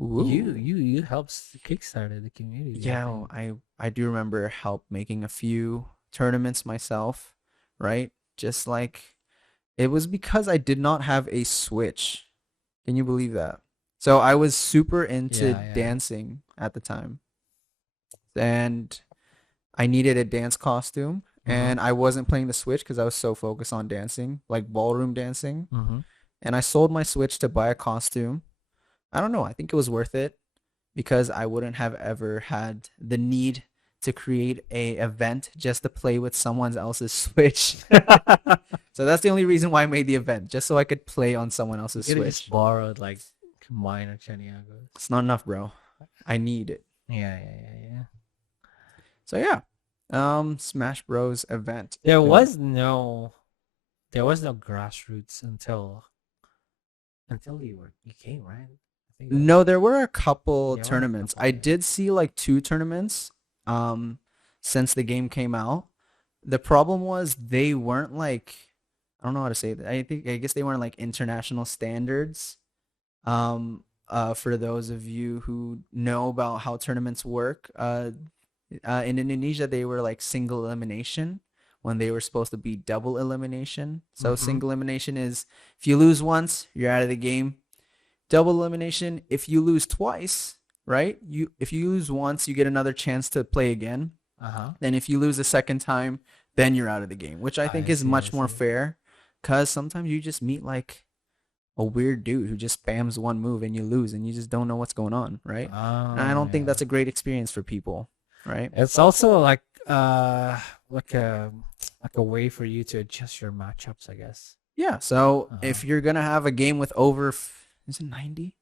Ooh. You helped kickstart the community. Yeah, I do remember help making a few tournaments myself, right? Just like it was because I did not have a Switch. Can you believe that? So I was super into Yeah. dancing at the time. And I needed a dance costume and I wasn't playing the Switch because I was so focused on dancing, like ballroom dancing. Mm-hmm. And I sold my Switch to buy a costume. I don't know. I think it was worth it because I wouldn't have ever had the need to create a event just to play with someone else's Switch. So that's the only reason why I made the event, just so I could play on someone else's You Switch. just borrowed like mine or Chaniago's. It's not enough, bro. I need it. Yeah. So yeah, Smash Bros event. There was no grassroots until you came, right? I think No, there were a couple There were a tournaments. couple, I yeah. did see like 2 tournaments since the game came out. The problem was they weren't like, I don't know how to say that. I guess they weren't like international standards. For those of you who know about how tournaments work, in Indonesia they were like single elimination when they were supposed to be double elimination. So Mhm. single elimination is if you lose once, you're out of the game. Double elimination, if you lose twice, right? If you lose once, you get another chance to play again. Then if you lose a second time, then you're out of the game, which I think I is see, much I more see. fair because sometimes you just meet like a weird dude who just spams one move and you lose and you just don't know what's going on, right? And I don't think that's a great experience for people, right? It's also like like a way for you to adjust your matchups, I guess. Yeah, so Uh-huh. if you're going to have a game with over is it 90?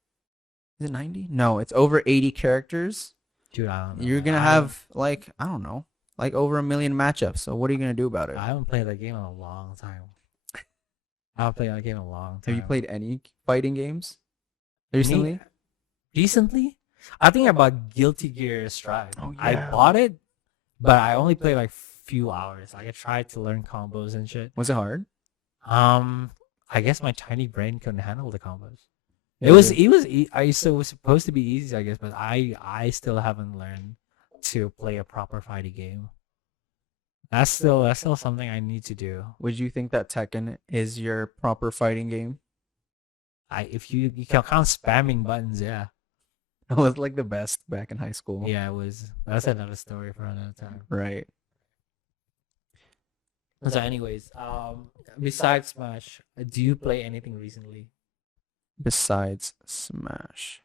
Is it 90? No, it's over 80 characters. Dude, I don't know. You're going to have like, I don't know, like over 1 million matchups. So what are you going to do about it? I haven't played that game in a long time. I haven't played that game in a long time. Have you played any fighting games recently? Me? Recently? I think I bought Guilty Gear Strive. Oh, I yeah. bought it, but I only played like few hours. Like I tried to learn combos and shit. Was it hard? I guess my tiny brain couldn't handle the combos. It was supposed to be easy, I guess, but I still haven't learned to play a proper fighting game. That's still something I need to do. Would you think that Tekken is your proper fighting game? If you can count spamming buttons, yeah. It was like the best back in high school. Yeah, it was. That's another story for another time. Right. So, anyways, besides Smash, do you play anything recently? Besides Smash.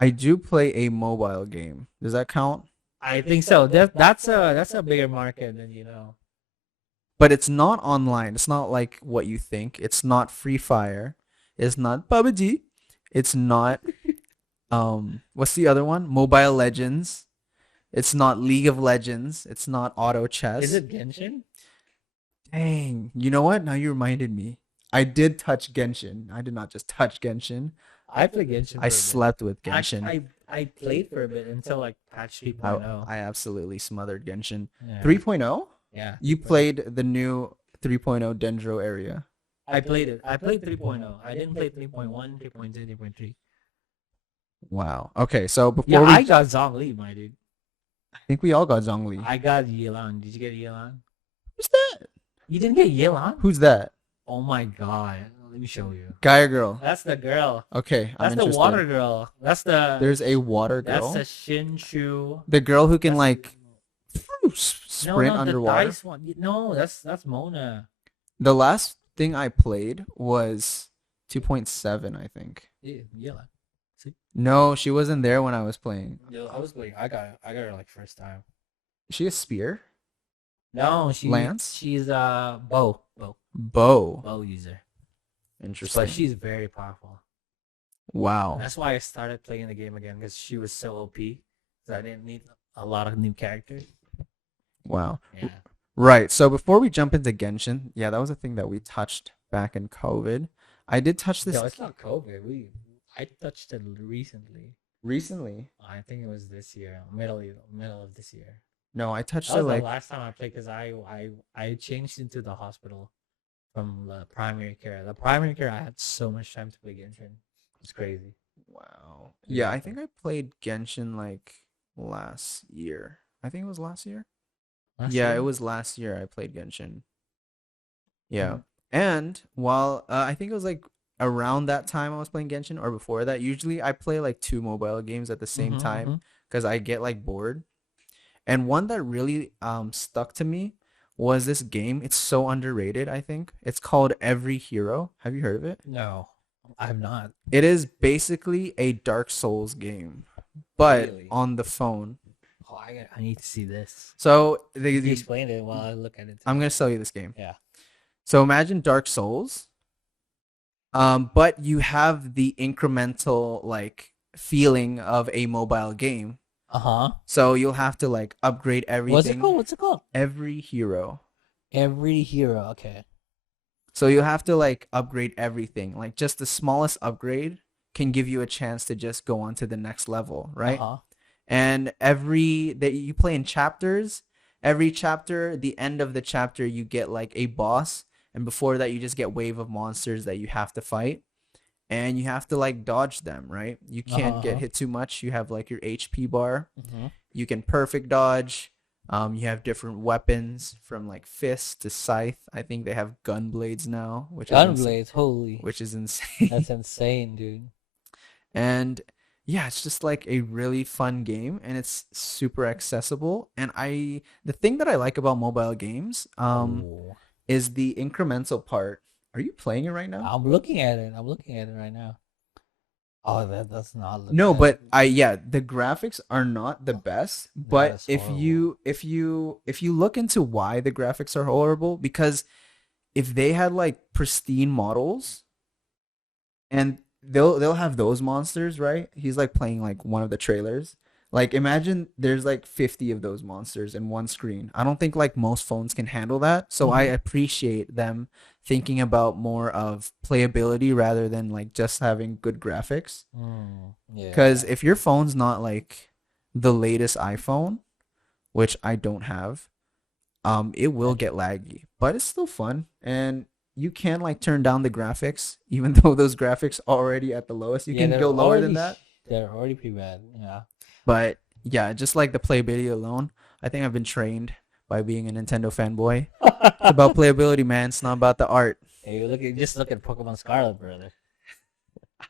I do play a mobile game. Does that count? I think so. That's a bigger market than you know. But it's not online. It's not like what you think. It's not Free Fire. It's not PUBG. It's not what's the other one? Mobile Legends. It's not League of Legends. It's not Auto Chess. Is it Genshin? Dang. You know what? Now you reminded me. I did touch Genshin. I did not just touch Genshin. I played Genshin I for a bit. slept with Actually, Genshin. I played for a bit until like patch I 3.0. I absolutely smothered Genshin. Yeah. 3.0? Yeah. You 3.0. played the new 3.0 Dendro area. I played it. I played 3.0. I didn't play 3.1, 3.2, 3.3. Wow. Okay, so Yeah, before we I got Zhongli, my dude. I think we all got Zhongli. I got Yelan. Did you get Yelan? Who's that? You didn't get Yelan? Who's that? Oh my god. Let me show you. Guy or girl? That's the girl. Okay, I'm That's the interested. water girl. That's the There's a water girl. That's the Shinshu. The girl who can That's like no, sprint no, the underwater. dice one. No, that's Mona. The last thing I played was 2.7, I think. Yeah, Yelan. See? No, she wasn't there when I was playing. Yeah, I was playing. I got her like first time. Is she a spear? No, Lance? she's bow user. Interesting. But she's very powerful. Wow. That's why I started playing the game again because she was so OP. So I didn't need a lot of new characters. Wow. Yeah. Right. So before we jump into Genshin, yeah, that was a thing that we touched back in COVID. I did touch this No, it's not COVID. I touched it recently. recently. I think it was this year, middle of this year. No, I touched That it was like the last time I played because I changed into the hospital from the primary care. The primary care I had so much time to play Genshin. It's crazy. wow. Yeah, I think I played Genshin like last year. I think it was last year. Yeah, it was last year I played Genshin. Yeah. Mhm. And while I think it was like around that time I was playing Genshin or before that, usually I play like two mobile games at the same time because I get like bored. And one that really stuck to me was this game. It's so underrated, I think. It's called Every Hero. Have you heard of it? No, I have not. It is basically a Dark Souls game, but Really? on the phone. Oh, I need to see this. So You explained it while I look at it. I'm gonna sell you this game. Yeah. So imagine Dark Souls, but you have the incremental like feeling of a mobile game. Uh-huh. So you'll have to like upgrade everything. What's it called? Every Hero. Every hero. Okay. So you have to like upgrade everything. Like just the smallest upgrade can give you a chance to just go on to the next level, right? Uh-huh. And every that you play in chapters, every chapter, the end of the chapter you get like a boss, and before that you just get wave of monsters that you have to fight. And you have to like dodge them, right? You can't get hit too much. You have like your HP bar. Mm-hmm. You can perfect dodge. You have different weapons from like fist to scythe. I think they have gun blades now, which Gunblades, holy. which is insane. That's insane, dude. And yeah, it's just like a really fun game, and it's super accessible. And the thing that I like about mobile games, Oh. is the incremental part. Are you playing it right now? I'm looking at it. I'm looking at it right now. Oh, that does not look No, bad. but the graphics are not the best. But that's if you look into why the graphics are horrible, because if they had like pristine models and they'll have those monsters, right? He's like playing like one of the trailers. Like imagine there's like 50 of those monsters in one screen. I don't think like most phones can handle that. So I appreciate them thinking about more of playability rather than like just having good graphics. Yeah. Because if your phone's not like the latest iPhone, which I don't have, it will get laggy. But it's still fun, and you can like turn down the graphics, even though those graphics are already at the lowest. You Yeah, can they're go lower than already that. They're already pretty bad. Yeah. But yeah, just like the playability alone, I think I've been trained by being a Nintendo fanboy. It's about playability, man. It's not about the art. Hey, just look at Pokemon Scarlet, brother.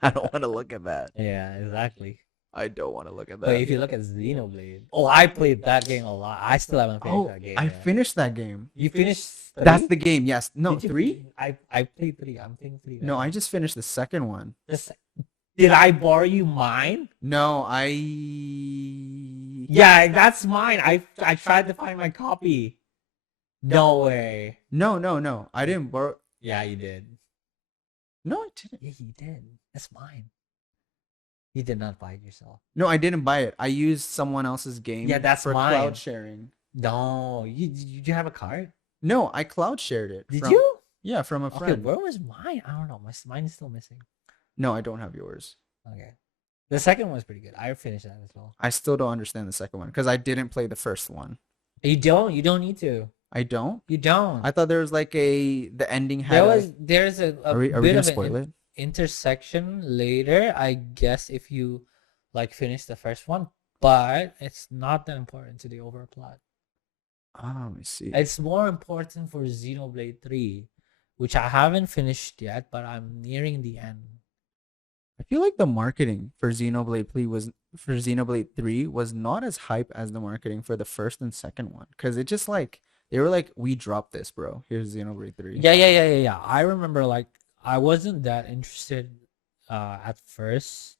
I don't want to look at that. Yeah, exactly. I don't want to look at But that. if you look at Xenoblade, I played that game a lot. I still haven't finished that game. I yet. finished that game. You finished? That's three? the game. Yes. No, Did you- 3? I played 3. I'm playing 3. No, I just finished the second one. Did I borrow you mine? No, Yeah, that's mine. I tried to find my copy. No way. No. I didn't borrow. Yeah, you did. No, I didn't. Yeah, you did. That's mine. You did not buy it yourself. No, I didn't buy it. I used someone else's game. Yeah, that's for mine. cloud sharing. No, you have a card? No, I cloud shared it. Did you? Yeah, from a Okay, friend. where was mine? I don't know. Mine is still missing. No, I don't have yours. Okay. The second one was pretty good. I finished that as well. I still don't understand the second one because I didn't play the first one. You don't. You don't need to. I don't. You don't. I thought there was like the ending had. There's a Are we bit gonna of spoil an it? intersection later, I guess, if you like finish the first one, but it's not that important to the overall plot. Oh, let me see. It's more important for Xenoblade 3, which I haven't finished yet, but I'm nearing the end. I feel like the marketing for Xenoblade 3 was not as hype as the marketing for the first and second one. Cause it just like they were like, we dropped this, bro. Here's Xenoblade 3. Yeah. I remember like I wasn't that interested at first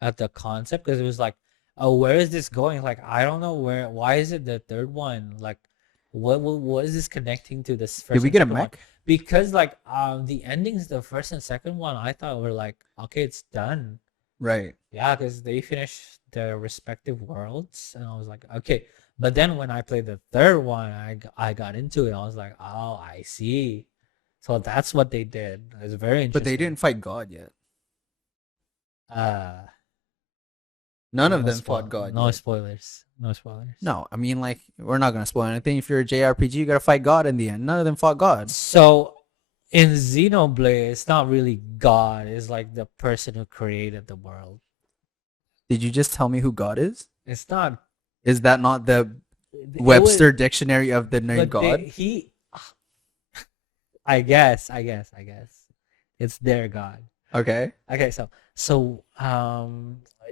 at the concept because it was like, oh, where is this going? Like I don't know why is it the third one? Like what is this connecting to this first? Did we and get a second one? mech? Because like the endings, the first and second one, I thought were like, okay, it's done. Right. Yeah, because they finished their respective worlds, and I was like, okay. But then when I played the third one, I got into it. I was like, oh, I see. So that's what they did. It was very interesting. But they didn't fight God yet. Uh, None of them fought God. No yet. spoilers. No spoilers. No, I mean like we're not gonna spoil anything. If you're a JRPG, you gotta fight God in the end. None of them fought God. So in Xenoblade, it's not really God. It's like the person who created the world. Did you just tell me who God is? It's not. Is that not the Webster dictionary of the name God? I guess. It's their God. Okay. Okay, so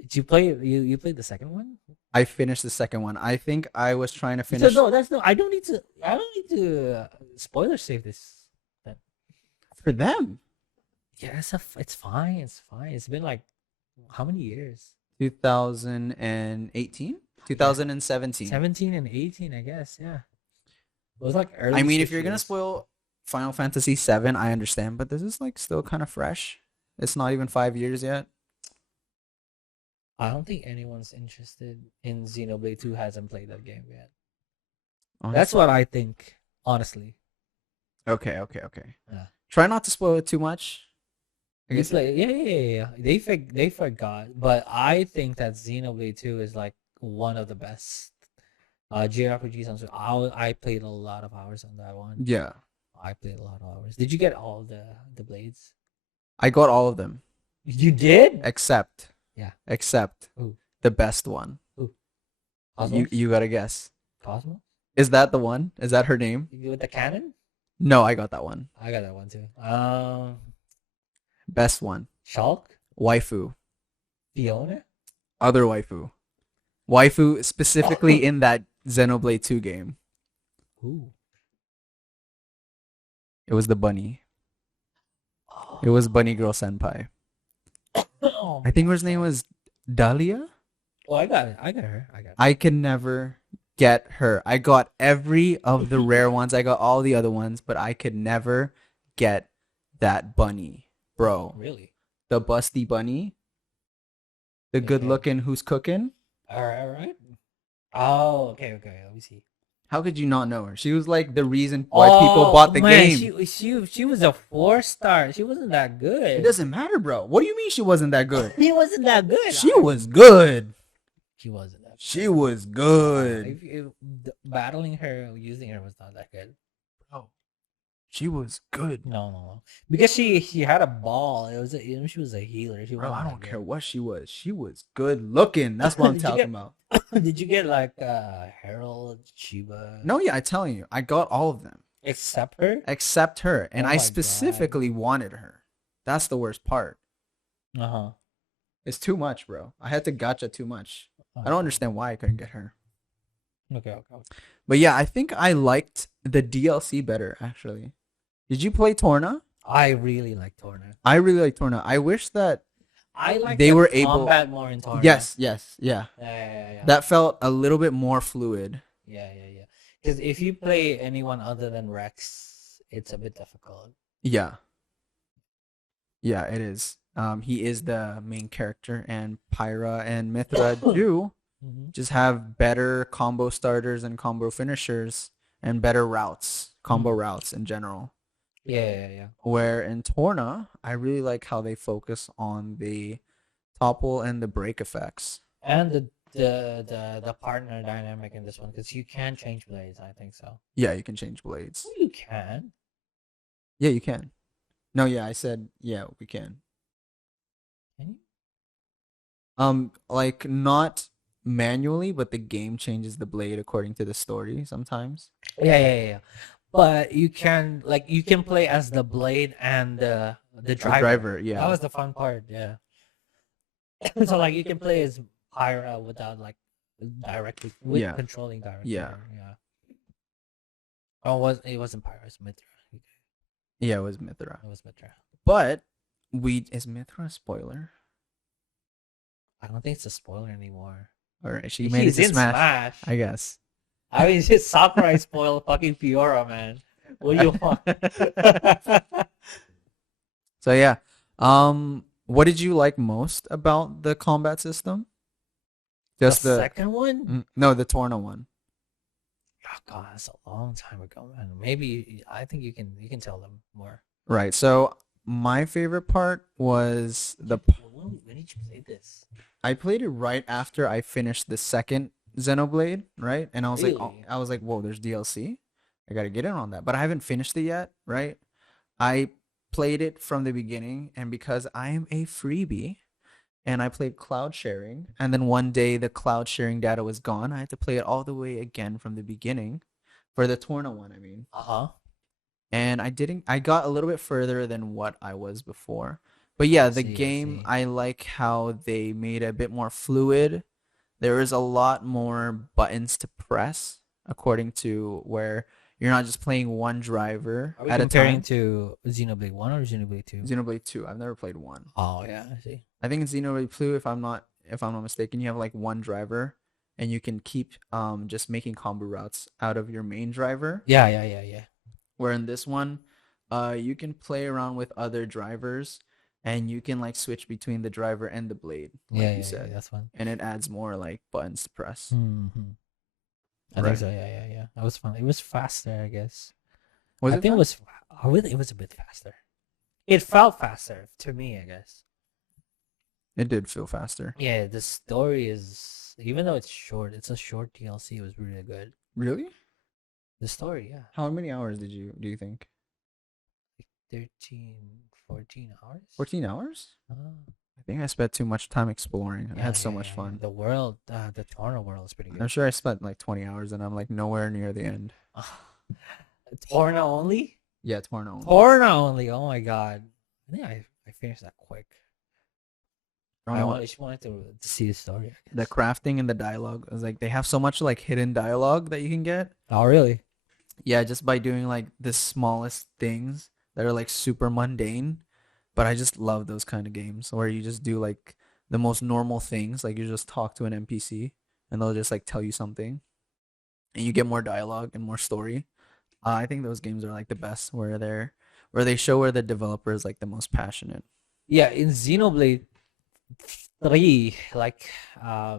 did you play you played the second one? I finished the second one. I think I was trying to finish. So no, I don't need to spoiler save this then. For them. Yeah, it's fine. It's been like how many years? 2018? 2017. 17 and 18, I guess, yeah. It was like early. I mean, if you're going to spoil Final Fantasy 7, I understand, but this is like still kind of fresh. It's not even 5 years yet. I don't think anyone's interested in Xenoblade 2 hasn't played that game yet. Honestly. That's what I think, honestly. Okay. Yeah. Try not to spoil it too much. Yeah. They forgot, but I think that Xenoblade 2 is like one of the best JRPGs on Switch. I played a lot of hours on that one. Yeah. I played a lot of hours. Did you get all the blades? I got all of them. You did? Except Ooh. the best one. Ooh. You gotta guess. Cosmo? Is that the one? Is that her name? With the cannon? No, I got that one. I got that one too. Best one. Shulk? Waifu. Fiona? Other waifu. Waifu specifically in that Xenoblade 2 game. Ooh. It was the bunny. Oh. It was Bunny Girl Senpai. Oh, I think her name was Dahlia. Oh, I got it. I got her. I can never get her. I got every of the rare ones. I got all the other ones, but I could never get that bunny, bro. Really? The busty bunny. The good looking who's cooking. All right. Oh, okay. Let me see. How could you not know her? She was like the reason why people bought the game. She was a 4-star. She wasn't that good. It doesn't matter, bro. What do you mean she wasn't that good? She wasn't that good. She was good. She wasn't that good. She was good. Battling her, using her was not that good. Bro, she was good. No. Because she had a ball. She was a healer. Bro, I don't care what she was. She was good looking. That's what I'm talking about. Did you get like Harold, Shiva? No, yeah, I'm telling you. I got all of them. Except her? Except her. And Oh I my specifically wanted her. That's the worst part. Uh-huh. It's too much, bro. I had to gacha too much. I don't understand why I couldn't get her. Okay. But yeah, I think I liked the DLC better, actually. Did you play Torna? I really like Torna. I really like Torna. I wish that I like they the were able combat more in Torna. Yes, yeah. Yeah. That felt a little bit more fluid. Yeah. Because if you play anyone other than Rex, it's a bit difficult. Yeah, it is. He is the main character, and Pyra and Mithra do just have better combo starters and combo finishers, and better routes, combo routes in general. Yeah. Where in Torna, I really like how they focus on the topple and the break effects. And the partner dynamic in this one, because you can change blades. I think so. Yeah, you can change blades. Oh, you can. Yeah, you can. No, yeah, I said yeah, we can. Can you? Like not manually, but the game changes the blade according to the story sometimes. Yeah. But you can play as the blade and the driver. Driver, yeah. That was the fun part. Yeah. So like you can play as Pyra without like directly controlling directly. Yeah. Oh, it wasn't Pyra, it was Mithra. Yeah, it was Mithra. It was Mithra. But is Mithra a spoiler? I don't think it's a spoiler anymore. Or she made it to Smash, I guess. I mean, just Sakurai spoiled fucking Fiora, man. What do you want? So yeah, what did you like most about the combat system? Just the second one? No, the Torna one. Oh god, that's a long time ago, man. Maybe I think you can tell them more. Right. So my favorite part was when did you play this? I played it right after I finished the second Xenoblade, right? And I was like, whoa, there's DLC. I gotta get in on that. But I haven't finished it yet, right? I played it from the beginning, and because I am a freebie and I played cloud sharing, and then one day the cloud sharing data was gone, I had to play it all the way again from the beginning for the Torna one, I mean. And I got a little bit further than what I was before. But yeah, the game, I like how they made it a bit more fluid. There is a lot more buttons to press according to where you're not just playing one driver at a time. Comparing to Xenoblade 1 or Xenoblade 2? Xenoblade 2. I've never played 1. Oh, yeah, I see. I think in Xenoblade 2, if I'm not mistaken, you have like one driver and you can keep just making combo routes out of your main driver. Yeah. Where in this one, you can play around with other drivers and you can like switch between the driver and the blade, like you said. Yeah, that's fun. And it adds more like buttons to press. I think so. Yeah. That was fun. It was faster, I guess. I think it was a bit faster. It felt faster to me, I guess. It did feel faster. Yeah, the story is, even though it's short, it's a short DLC. It was really good. Really? The story, yeah. How many hours do you think? Like 13, 14 hours. 14 hours? I think I spent too much time exploring. I had so much fun. The world, the Torna world is pretty good. I'm sure I spent like 20 hours and I'm like nowhere near the end. Torna only? Yeah, Torna only. Torna only. Oh my god. I think I finished that quick. I just wanted to see the story. The crafting and the dialogue. I was like, they have so much like hidden dialogue that you can get. Oh, really? Yeah, just by doing like the smallest things that are like super mundane. But I just love those kind of games where you just do like the most normal things. Like you just talk to an NPC and they'll just like tell you something. And you get more dialogue and more story. I think those games are like the best where they show where the developer is like the most passionate. Yeah, in Xenoblade 3, like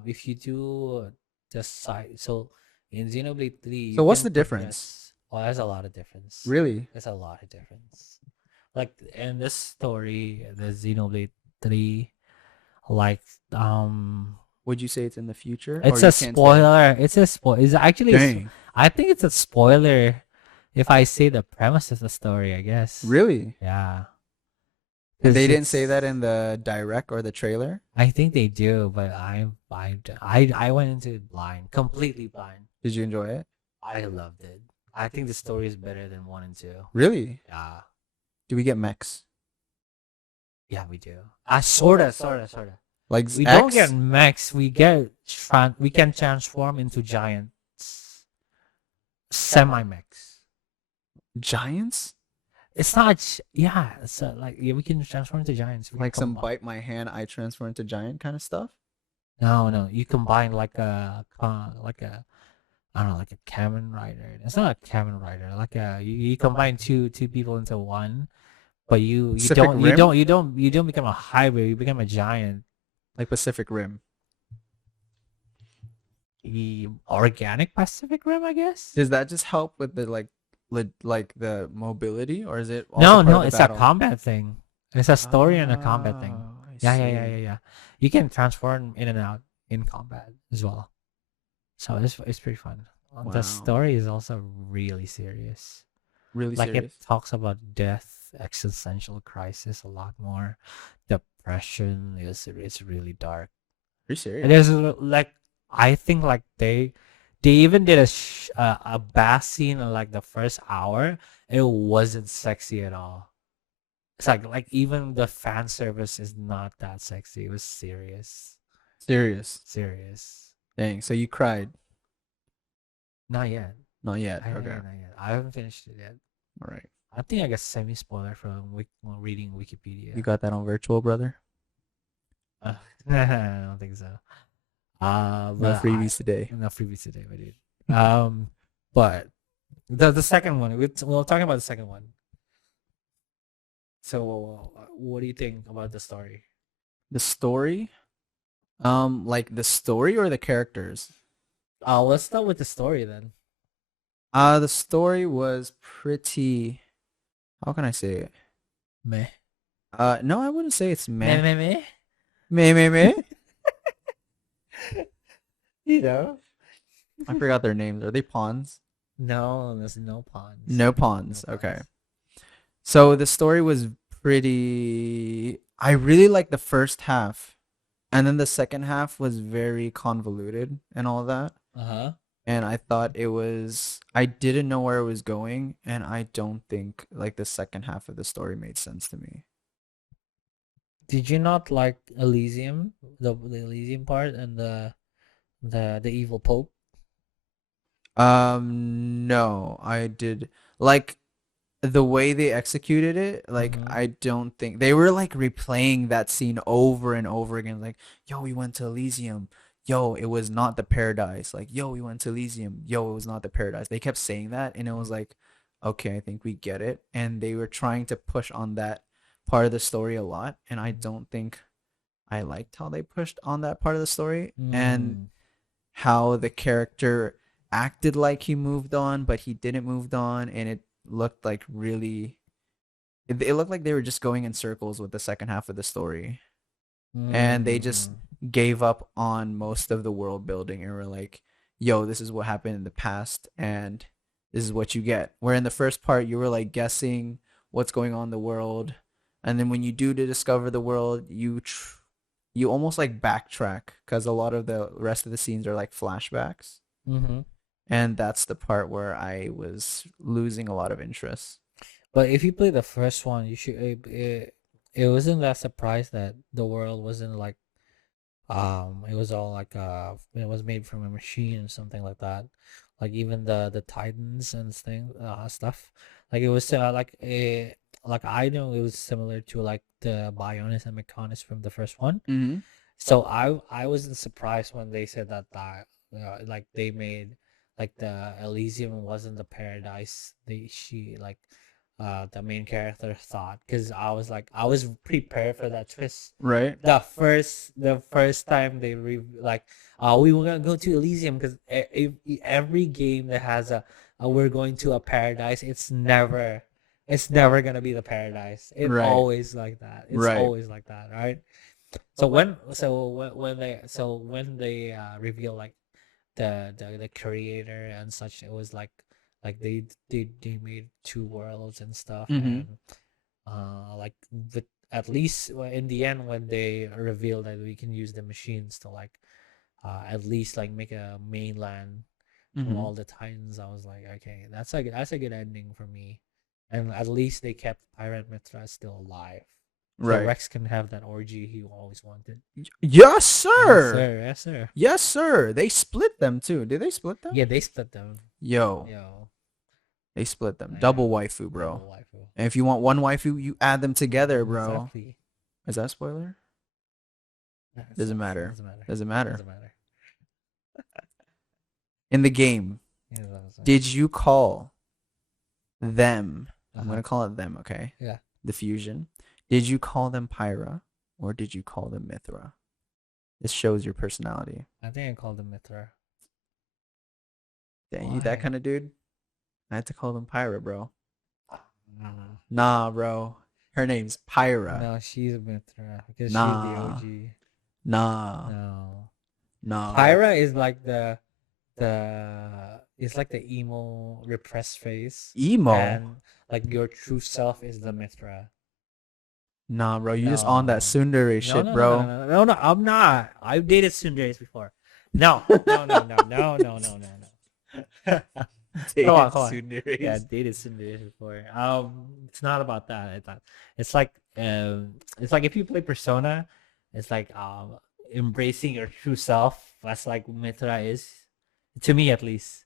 if you do the side, so in Xenoblade 3, so what's the difference? Oh, there's a lot of difference. Really? There's a lot of difference. Like in this story, the Xenoblade 3, like would you say it's in the future? It's a spoiler. It's a spoiler. It's actually I think it's a spoiler if I say the premise of the story, I guess. Really? Yeah. And they didn't say that in the direct or the trailer? I think they do, but I went into it blind, completely blind. Did you enjoy it? I loved it. I think the story is better than 1 and 2. Really? Yeah. Do we get mechs? Yeah, we do. Sorta. Like we don't get mechs. We can transform into giants, semi-mechs. Giants? It's not. So we can transform into giants. Like some bite my hand, I transform into giant kind of stuff. No. You combine like a I don't know, like a Kamen Rider. It's not a Kamen Rider. Like you combine two people into one, but you don't become a hybrid. You become a giant. Like Pacific Rim. the organic Pacific Rim, I guess. Does that just help with the like the mobility, or is it also No, part no, of the it's a battle? combat thing. It's a story and a combat thing. Oh, I Yeah, yeah, yeah, yeah, see. yeah. You can transform in and out in combat as well. So it's pretty fun. The Wow. story is also really serious. Really Like it serious. talks about death, existential crisis a lot more. Depression is it's really dark. Pretty And serious. there's like I think like they even did a bath scene in like the first hour. It wasn't sexy at all. It's like even the fan service is not that sexy. It was serious. Serious. Serious. Dang. So you cried? Not yet. Not yet. Not Okay. yet, not yet. I haven't finished it yet. All right. I think I got semi spoiler from reading Wikipedia. You got that on virtual, brother? Uh, I don't think so. No But I freebies today. no freebies today, my dude. But the second one, we're talking about the second one. So, what do you think about the story? The story? Like the story or the characters? Let's start with the story then. The story was pretty. How can I say it? Meh. No, I wouldn't say it's Meh, meh. meh, meh. Meh, meh, meh. You know? I forgot their names. Are they pawns? No, there's no pawns. No pawns. Okay. So the story was pretty. I really liked the first half, and then the second half was very convoluted and all that. Uh-huh. And I thought it was. I didn't know where it was going, and I don't think like the second half of the story made sense to me. Did you not like Elysium, the Elysium part and the evil Pope? No, I did like the way they executed it. Like, Mm-hmm. I don't think they were like replaying that scene over and over again. Like, yo, we went to Elysium. Yo, it was not the paradise. Like, yo, we went to Elysium. Yo, it was not the paradise. They kept saying that, and it was like, okay, I think we get it. And they were trying to push on that part of the story a lot, and I don't think I liked how they pushed on that part of the story. And Mm. how the character acted like he moved on, but he didn't move on, and it looked like really. It looked like they were just going in circles with the second half of the story, and they just Mm. gave up on most of the world building and were like, "Yo, this is what happened in the past, and this is what you get." Where in the first part, you were like guessing what's going on in the world, and then when you do to discover the world, you almost like backtrack because a lot of the rest of the scenes are like flashbacks. Mm-hmm. And that's the part where I was losing a lot of interest. But if you play the first one, you should. It wasn't that surprised that the world wasn't like it was all like it was made from a machine or something like that. Like even the Titans and stuff. Like it was like I know it was similar to like the Bionis and Mechonis from the first one. Mm-hmm. So I wasn't surprised when they said that like they made like the Elysium wasn't the paradise she like the main character thought, because I was prepared for that twist. Right. The first time we were gonna go to Elysium, because every game that has a we're going to a paradise, it's never gonna be the paradise. It's Right. always like that. It's Right. always like that, right? When they reveal like the creator and such, it was like they made two worlds and stuff. Mm-hmm. And like with at least in the end, when they reveal that we can use the machines to like at least like make a mainland from Mm-hmm. all the Titans, I was like, okay, that's a good ending for me. And at least they kept Tyrant Mithra still alive, so Right. Rex can have that orgy he always wanted. Yes, Yes, sir. sir. Yes, sir. Yes, sir. They split them too. Did they split them? Yeah, they split them. Yo, Yo, they split them. yeah, Double waifu, bro. double waifu. And if you want one waifu, you add them together, bro. Exactly. Is that a spoiler? Yeah, Doesn't matter. Doesn't matter. Doesn't matter. Doesn't matter. In the game, Yeah, doesn't matter. did you call them? I'm Uh-huh. gonna call it them, okay? Yeah. The fusion. Did you call them Pyra, or did you call them Mithra? This shows your personality. I think I called them Mithra. Dang, you that Why? kind of dude? I had to call them Pyra, bro. Mm. Nah, bro. Her name's Pyra. No, she's a Mithra because she's the Nah, OG. nah, No, nah, bro. Pyra is like the it's like the emo repressed face, Emo. and like your true self is the Mithra. Nah, bro. You just on that No, tsundere no, shit, no, no, no, bro. no, no, no. I'm not. I've dated tsunderes before. No, no, no, no, no, no, no, no, no. Come on, Dated come on. Yeah, tsunderes. dated syndicates before. It's not about that. I thought it's like it's like if you play Persona, it's like embracing your true self. That's like Mitra is, to me at least.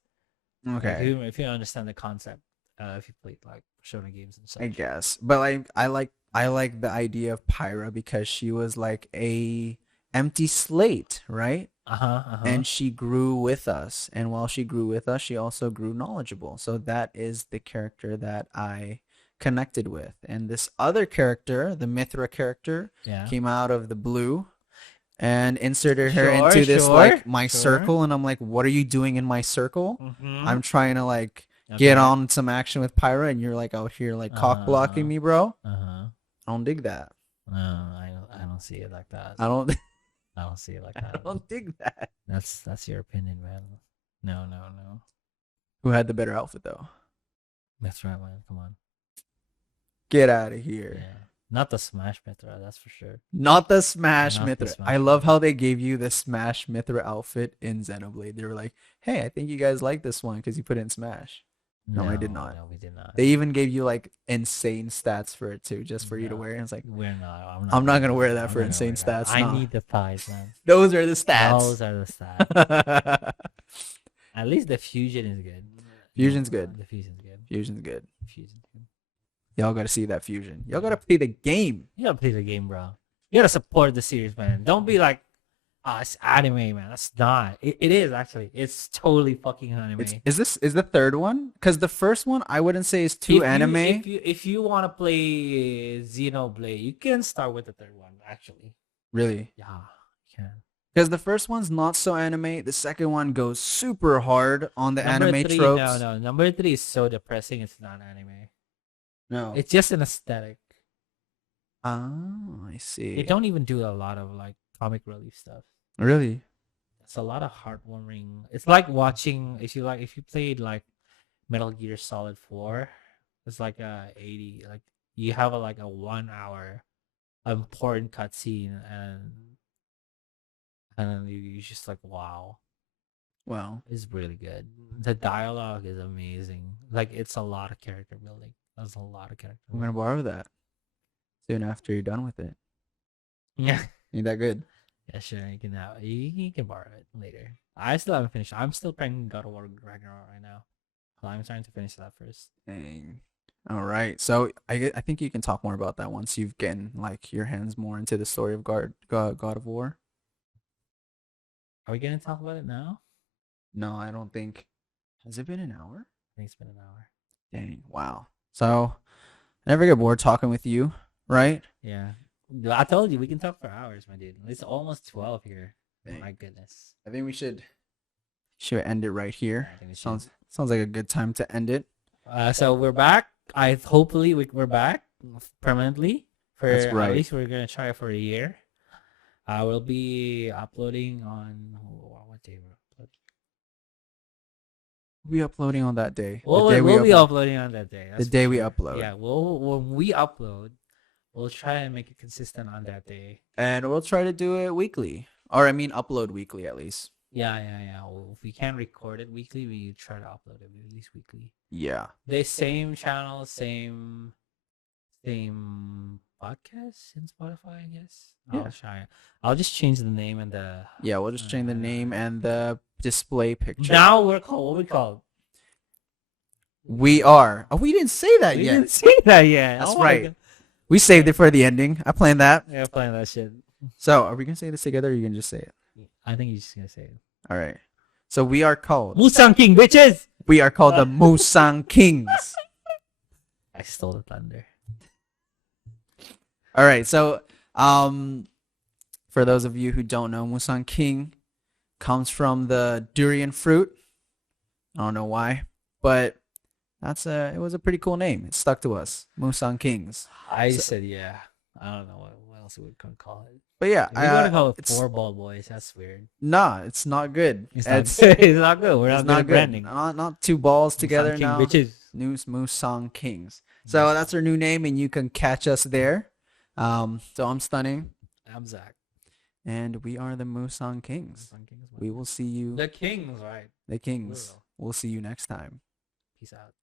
Okay, If you understand the concept, if you played like Persona games and I such. guess. But like, I like the idea of Pyra because she was like a empty slate, right? Uh huh. Uh huh. And she grew with us, and while she grew with us, she also grew knowledgeable. So that is the character that I connected with. And this other character, the Mithra character, Yeah. came out of the blue and inserted her Sure. into this Sure. like my Sure. circle, and I'm like, what are you doing in my circle? Mm-hmm. I'm trying to like get Okay. on some action with Pyra, and you're like out here like cock blocking Uh me, bro. huh. Uh huh. I don't dig that. No, I don't see it like that. I don't I don't see it like I that. don't dig that. That's your opinion, man. No, no, no. Who had the better outfit though? That's right, man. Come on. Get out of here. Yeah. Not the Smash Mithra, that's for sure. Not the Smash Not the Mithra. Smash I love how Mithra. they gave you the Smash Mithra outfit in Xenoblade. They were like, "Hey, I think you guys like this one because you put it in Smash." No, I did not. No, we did not. They even gave you like insane stats for it too, just for you to No, wear. And it's like, we're not. I'm not gonna wear that I'm for not gonna insane wear that. stats. I Nah, need the thighs, man. those are the stats. Those are the stats. At least the fusion is good. Fusion's good. The fusion's good. Fusion's good. Fusion's good. Y'all gotta see that fusion. Y'all gotta play the game. You gotta play the game, bro. You gotta support the series, man. Don't be like, it's anime, man. That's not. It is actually. It's totally fucking anime. Is the third one? Because the first one I wouldn't say is too anime. If you want to play Xenoblade, you can start with the third one. Actually, Really? yeah, you can. Because the first one's not so anime. The second one goes super hard on the Number anime three, tropes. no. Number three is so depressing. It's not anime. No. It's just an aesthetic. Oh, I see. They don't even do a lot of like comic relief stuff. Really? It's a lot of heartwarming. It's like watching if you played like Metal Gear Solid 4. It's like a 80 like you have like a 1 hour important cutscene and you just like wow. Wow. It's really good. The dialogue is amazing. Like it's a lot of character building. That's a lot of character I'm building. gonna borrow that soon after you're done with it. Yeah. Ain't that good? Yeah, sure. You can borrow it later. I still haven't finished. I'm still playing God of War Ragnarok right now. I'm trying to finish that first. Dang. All right. So I think you can talk more about that once you've gotten like your hands more into the story of God of War. Are we gonna talk about it now? No, I don't think. Has it been an hour? I think it's been an hour. Dang. Wow. So I never get bored talking with you, right? Yeah. I told you we can talk for hours, my dude. It's almost 12 here. Dang. My goodness. I think we should end it right here. I think we should. Sounds like a good time to end it. So we're back. Hopefully we're back permanently for That's right. at least we're gonna try it for a year. We'll be uploading on what day we're uploading? We'll be uploading on that day. Well, the day we'll be upload. uploading on that day. The day we upload. Yeah, when we upload, we'll try and make it consistent on that day. And we'll try to do it weekly. Or I mean upload weekly at least. Yeah. Well, if we can't record it weekly, we try to upload it at least weekly. Yeah. The same channel, same podcast in Spotify, I guess. Yeah. I'll try. I'll just change the name and the. Yeah, we'll just change the name and the display picture. Now we're called. What we called? We are. Oh, we didn't say that We yet. didn't say that yet. That's Oh my right. God. We saved it for the ending. I planned that. Yeah, playing that shit. So, are we gonna say this together or are you gonna just say it? I think you're just gonna say it. All right. So we are called. Musang King, bitches. We are called the Musang Kangz. I stole the thunder. All right. So, for those of you who don't know, Musang King comes from the durian fruit, I don't know why, but it was a pretty cool name. It stuck to us, Musang Kangz. I So, said, yeah. I don't know what else we could call it. but yeah, If you want to call it it's four ball boys, that's weird. nah, it's not good. It's not good. It's not good. We're It's not good not at good. branding. Not two balls together King now. bitches. News Musang Kangz. So that's our new name, and you can catch us there. So I'm Stunning, I'm Zach. and we are the Musang Kangz. Musang Kangz, We will see you, the Kings, right? the Kings. We'll see you next time. Peace out.